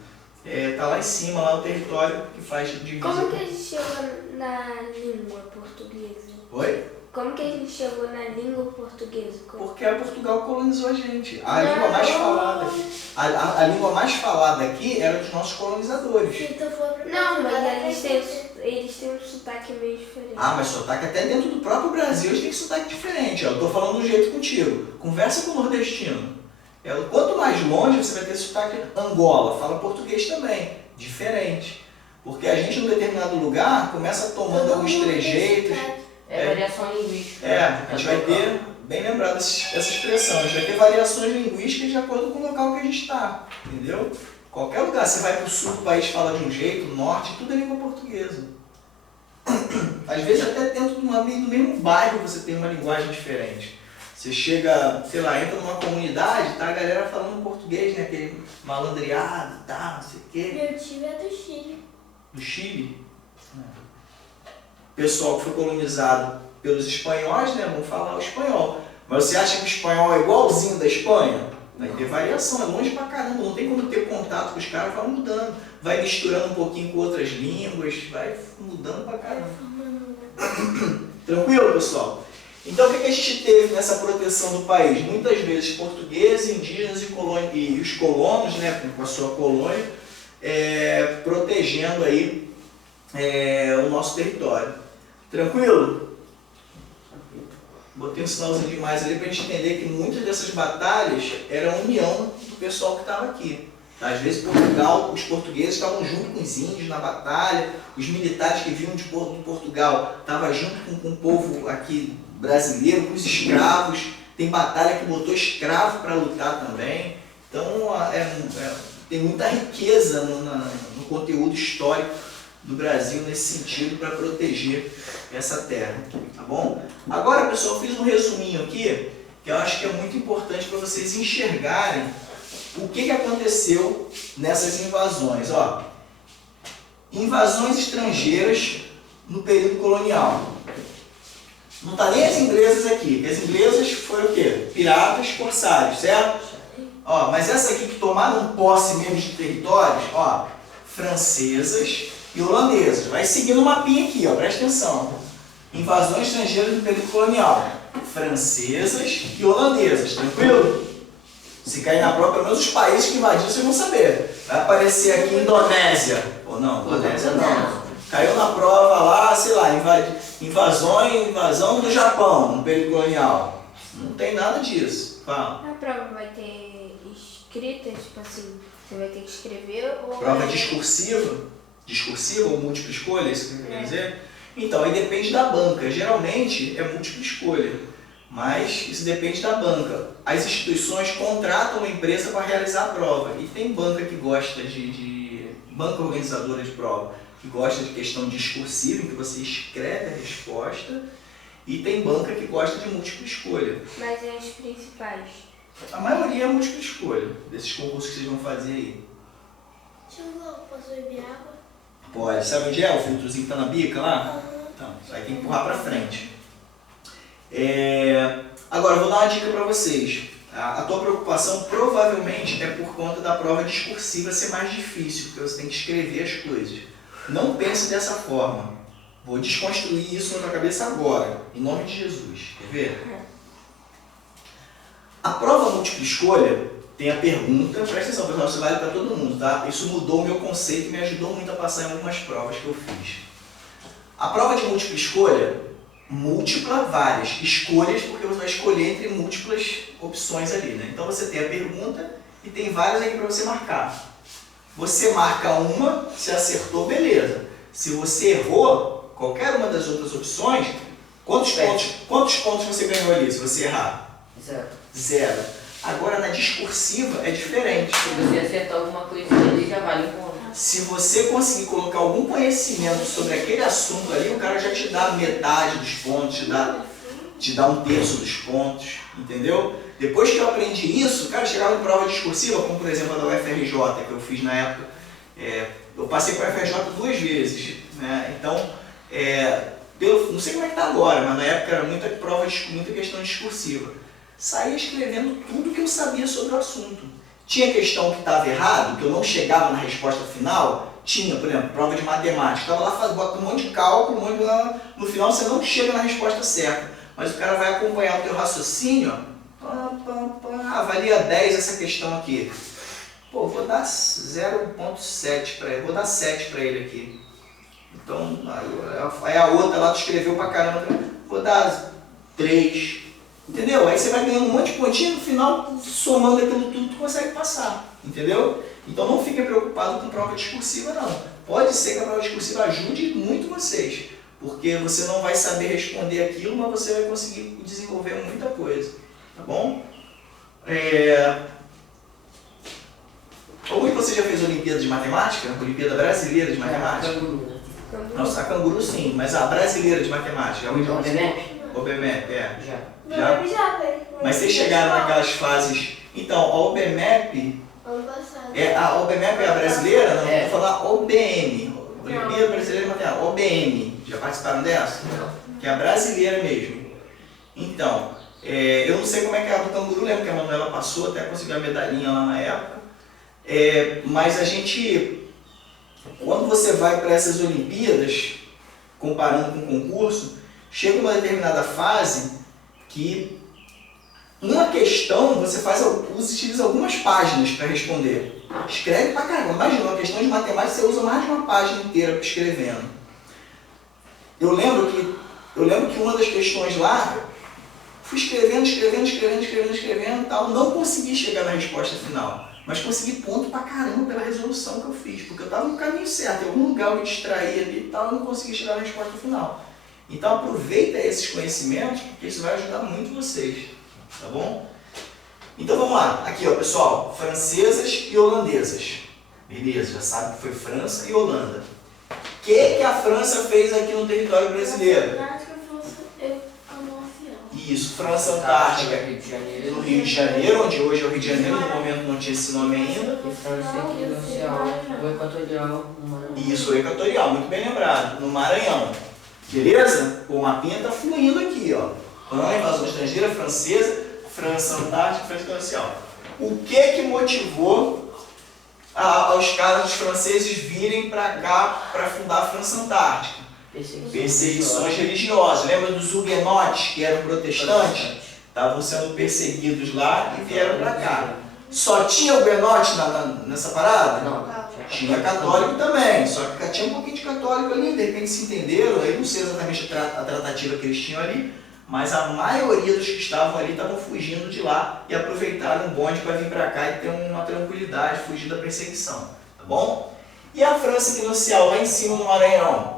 Tá lá em cima, lá o território que faz divisa. Como que a gente chegou na língua portuguesa? Oi? Como que a gente chegou na língua portuguesa? Porque Portugal colonizou a gente. A língua mais falada, a língua mais falada aqui era dos nossos colonizadores. Então foi pra Não, mas Portugal, eles têm um sotaque meio diferente. Ah, mas sotaque até dentro do próprio Brasil eles têm sotaque diferente. Ó. Eu tô falando do jeito contigo. Conversa com o nordestino. Quanto mais longe você vai ter sotaque. Angola fala português também, diferente. Porque a gente, num determinado lugar, começa tomando alguns trejeitos. Variação linguística. A gente vai ter, bem lembrado essa expressão, a gente vai ter variações linguísticas de acordo com o local que a gente está. Entendeu? Qualquer lugar, você vai para o sul do país fala de um jeito, no norte, tudo é língua portuguesa. Às vezes até dentro do mesmo bairro você tem uma linguagem diferente. Você chega, sei lá, entra numa comunidade, tá a galera falando português, né? Aquele malandreado, tá, não sei o quê. Meu tio é do Chile. Do Chile? Pessoal que foi colonizado pelos espanhóis, né? Vão falar o espanhol. Mas você acha que o espanhol é igualzinho da Espanha? Vai ter variação, é longe pra caramba, não tem como ter contato com os caras, vai mudando. Vai misturando um pouquinho com outras línguas, vai mudando pra caramba. Tranquilo, pessoal? Então, o que a gente teve nessa proteção do país? Muitas vezes portugueses, indígenas e os colonos, né, com a sua colônia, protegendo aí o nosso território. Tranquilo? Botei um sinalzinho demais ali para a gente entender que muitas dessas batalhas eram a união do pessoal que estava aqui. Às vezes Portugal, os portugueses estavam junto com os índios na batalha, os militares que vinham de Portugal estavam junto com o povo aqui brasileiro, com os escravos. Tem batalha que botou escravo para lutar também. Então tem muita riqueza no conteúdo histórico do Brasil nesse sentido para proteger essa terra, tá bom? Agora, pessoal, eu fiz um resuminho aqui que eu acho que é muito importante para vocês enxergarem o que aconteceu nessas invasões. Ó, invasões estrangeiras no período colonial. Não está nem as inglesas aqui, que as inglesas foram o quê? Piratas, corsários, certo? Ó, mas essa aqui que tomaram posse mesmo de territórios, ó, francesas e holandesas. Vai seguindo o mapinha aqui, ó, presta atenção. Invasões estrangeiras no período colonial. Francesas e holandesas, tranquilo? Se cair na prova, pelo menos os países que invadiram, vocês vão saber. Vai aparecer aqui Indonésia. Ou não, Indonésia não. Caiu na prova lá, sei lá, invasão do Japão no período colonial. Não tem nada disso. Fala. A prova vai ter escrita, tipo assim, você vai ter que escrever ou... Prova discursiva? Discursiva ou múltipla escolha, isso que você quer dizer? Então, aí depende da banca. Geralmente é múltipla escolha, mas isso depende da banca. As instituições contratam uma empresa para realizar a prova. E tem banca que gosta banca organizadora de prova, que gosta de questão discursiva, em que você escreve a resposta, e tem banca que gosta de múltipla escolha. Mas é as principais. A maioria é múltipla escolha, desses concursos que vocês vão fazer aí. Tio, posso beber água? Pode. Sabe onde é o filtrozinho que está na bica lá? Então, você vai ter que empurrar para frente. Agora, eu vou dar uma dica para vocês. A tua preocupação provavelmente é por conta da prova discursiva ser mais difícil, porque você tem que escrever as coisas. Não pense dessa forma. Vou desconstruir isso na tua cabeça agora, em nome de Jesus. Quer ver? A prova múltipla escolha tem a pergunta, presta atenção pessoal, isso vale para todo mundo, tá? Isso mudou o meu conceito e me ajudou muito a passar em algumas provas que eu fiz. A prova de múltipla escolha, múltipla, várias escolhas, porque você vai escolher entre múltiplas opções ali, né? Então você tem a pergunta e tem várias aqui para você marcar. Você marca uma, se acertou, beleza. Se você errou qualquer uma das outras opções, quantos pontos você ganhou ali se você errar? Zero. Agora na discursiva é diferente. Se você acertar alguma coisa ali, já vale um ponto. Se você conseguir colocar algum conhecimento sobre aquele assunto ali, o cara já te dá metade dos pontos, te dá um terço dos pontos, entendeu? Depois que eu aprendi isso, cara, chegava em prova discursiva, como por exemplo a da UFRJ, que eu fiz na época, eu passei para a UFRJ 2 vezes, né? Então, não sei como é que está agora, mas na época era muita prova, muita questão discursiva. Saía escrevendo tudo que eu sabia sobre o assunto. Tinha questão que estava errado, que eu não chegava na resposta final. Tinha, por exemplo, prova de matemática. Estava lá, bota um monte de cálculo, no final você não chega na resposta certa. Mas o cara vai acompanhar o teu raciocínio, avalia 10 essa questão aqui. Pô, vou dar 0,7 para ele, vou dar 7 para ele aqui. Então, aí a outra lá tu escreveu pra caramba, vou dar 3. Entendeu? Aí você vai ganhando um monte de pontinho, no final, somando aquilo tudo, tu consegue passar. Entendeu? Então não fiquem preocupados com prova discursiva, não. Pode ser que a prova discursiva ajude muito vocês, porque você não vai saber responder aquilo, mas você vai conseguir desenvolver muita coisa. Tá bom? Algum de vocês já fez Olimpíada de Matemática? Olimpíada Brasileira de Matemática? Nossa, a Canguru sim, mas a Brasileira de Matemática? O OBMEP, Já? Mas vocês chegaram naquelas fases... Então, a OBMEP... Ano passado. A OBMEP é a brasileira? Não, É. vou falar OBM. Olimpíada Brasileira de Matemática. OBM. Já participaram dessa? Não. Que é a brasileira mesmo. Então, eu não sei como é que é a do Canguru, lembro que a Manuela passou, até conseguiu a medalhinha lá na época. Mas a gente, quando você vai para essas Olimpíadas, comparando com o concurso, chega uma determinada fase que uma questão você utiliza algumas páginas para responder. Escreve pra caramba. Imagina, uma questão de matemática você usa mais de uma página inteira escrevendo. Eu lembro que uma das questões lá, fui escrevendo e tal, não consegui chegar na resposta final. Mas consegui ponto pra caramba pela resolução que eu fiz, porque eu estava no caminho certo, em algum lugar eu me distraí ali e tal, eu não consegui chegar na resposta final. Então aproveita esses conhecimentos, porque isso vai ajudar muito vocês, tá bom? Então vamos lá, aqui ó pessoal, francesas e holandesas. Beleza, já sabe que foi França e Holanda. O que a França fez aqui no território brasileiro? Isso, França Antártica, Rio de Janeiro. no Rio de Janeiro, onde hoje é o Rio de Janeiro, no momento não tinha esse nome ainda. E França equinocial, o equatorial, o Maranhão. Isso, o equatorial, muito bem lembrado, no Maranhão. Beleza? O mapinha está fluindo aqui, ó. Invasão estrangeira, francesa, França Antártica, França equatorial. O que motivou os caras, os franceses, virem para cá para fundar a França Antártica? Perseguições religiosas. Lembra dos huguenotes, que eram protestantes? Estavam sendo perseguidos lá e vieram para cá. Só tinha huguenote nessa parada? Não. Tinha católico também, só que tinha um pouquinho de católico ali, de repente se entenderam, eu não sei exatamente a tratativa que eles tinham ali, mas a maioria dos que estavam ali estavam fugindo de lá e aproveitaram o bonde para vir para cá e ter uma tranquilidade, fugir da perseguição, tá bom? E a França equinocial lá em cima no Maranhão?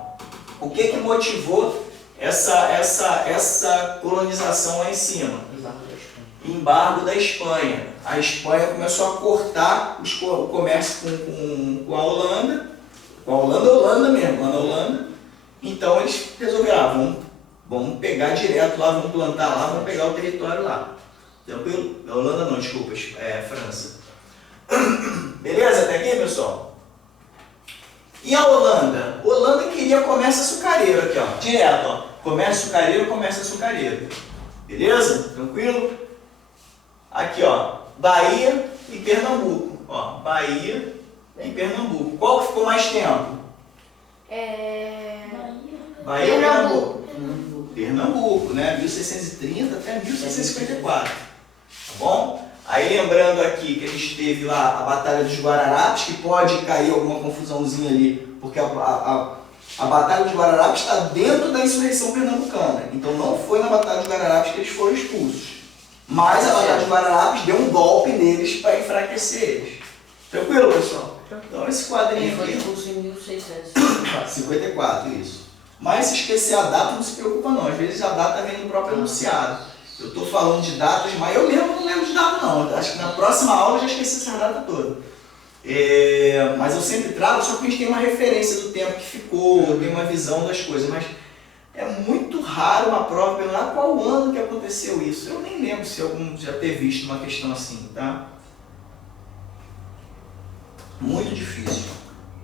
O que motivou essa colonização lá em cima? Embargo da Espanha. A Espanha começou a cortar o comércio com a Holanda. Com a Holanda mesmo, lá na Holanda. Então eles resolveram, vamos pegar direto lá, vamos plantar lá, vamos pegar o território lá. Tranquilo? A Holanda não, desculpa, França. Beleza até aqui, pessoal? E a Holanda? Holanda queria comércio açucareiro aqui, ó, direto, ó. Comércio açucareiro. Beleza? Tranquilo? Aqui, ó, Bahia e Pernambuco. Ó, Bahia e Pernambuco. Qual que ficou mais tempo? Bahia ou Pernambuco? Pernambuco, né? 1630 até 1654. Tá bom? Aí lembrando aqui que a gente teve lá a Batalha dos Guararapes, que pode cair alguma confusãozinha ali, porque a Batalha dos Guararapes está dentro da insurreição pernambucana. Então não foi na Batalha dos Guararapes que eles foram expulsos. Mas a Batalha dos Guararapes deu um golpe neles para enfraquecer eles. Tranquilo, pessoal? Então esse quadrinho Ele foi aqui... expulso em 1654. Isso. Mas se esquecer a data, não se preocupa não. Às vezes a data vem no próprio enunciado. Eu estou falando de datas, mas eu mesmo não lembro de data não. Acho que na próxima aula eu já esqueci essa data toda. Mas eu sempre trago, só que a gente tem uma referência do tempo que ficou, tem uma visão das coisas. Mas é muito raro uma prova perguntar qual ano que aconteceu isso. Eu nem lembro se algum já ter visto uma questão assim, tá? Muito difícil.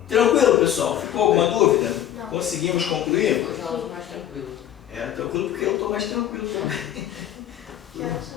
Tranquilo, pessoal? Ficou alguma dúvida? Não. Conseguimos concluir? Hoje a aula foi mais tranquila. É, tranquilo porque eu tô mais tranquilo também. Já só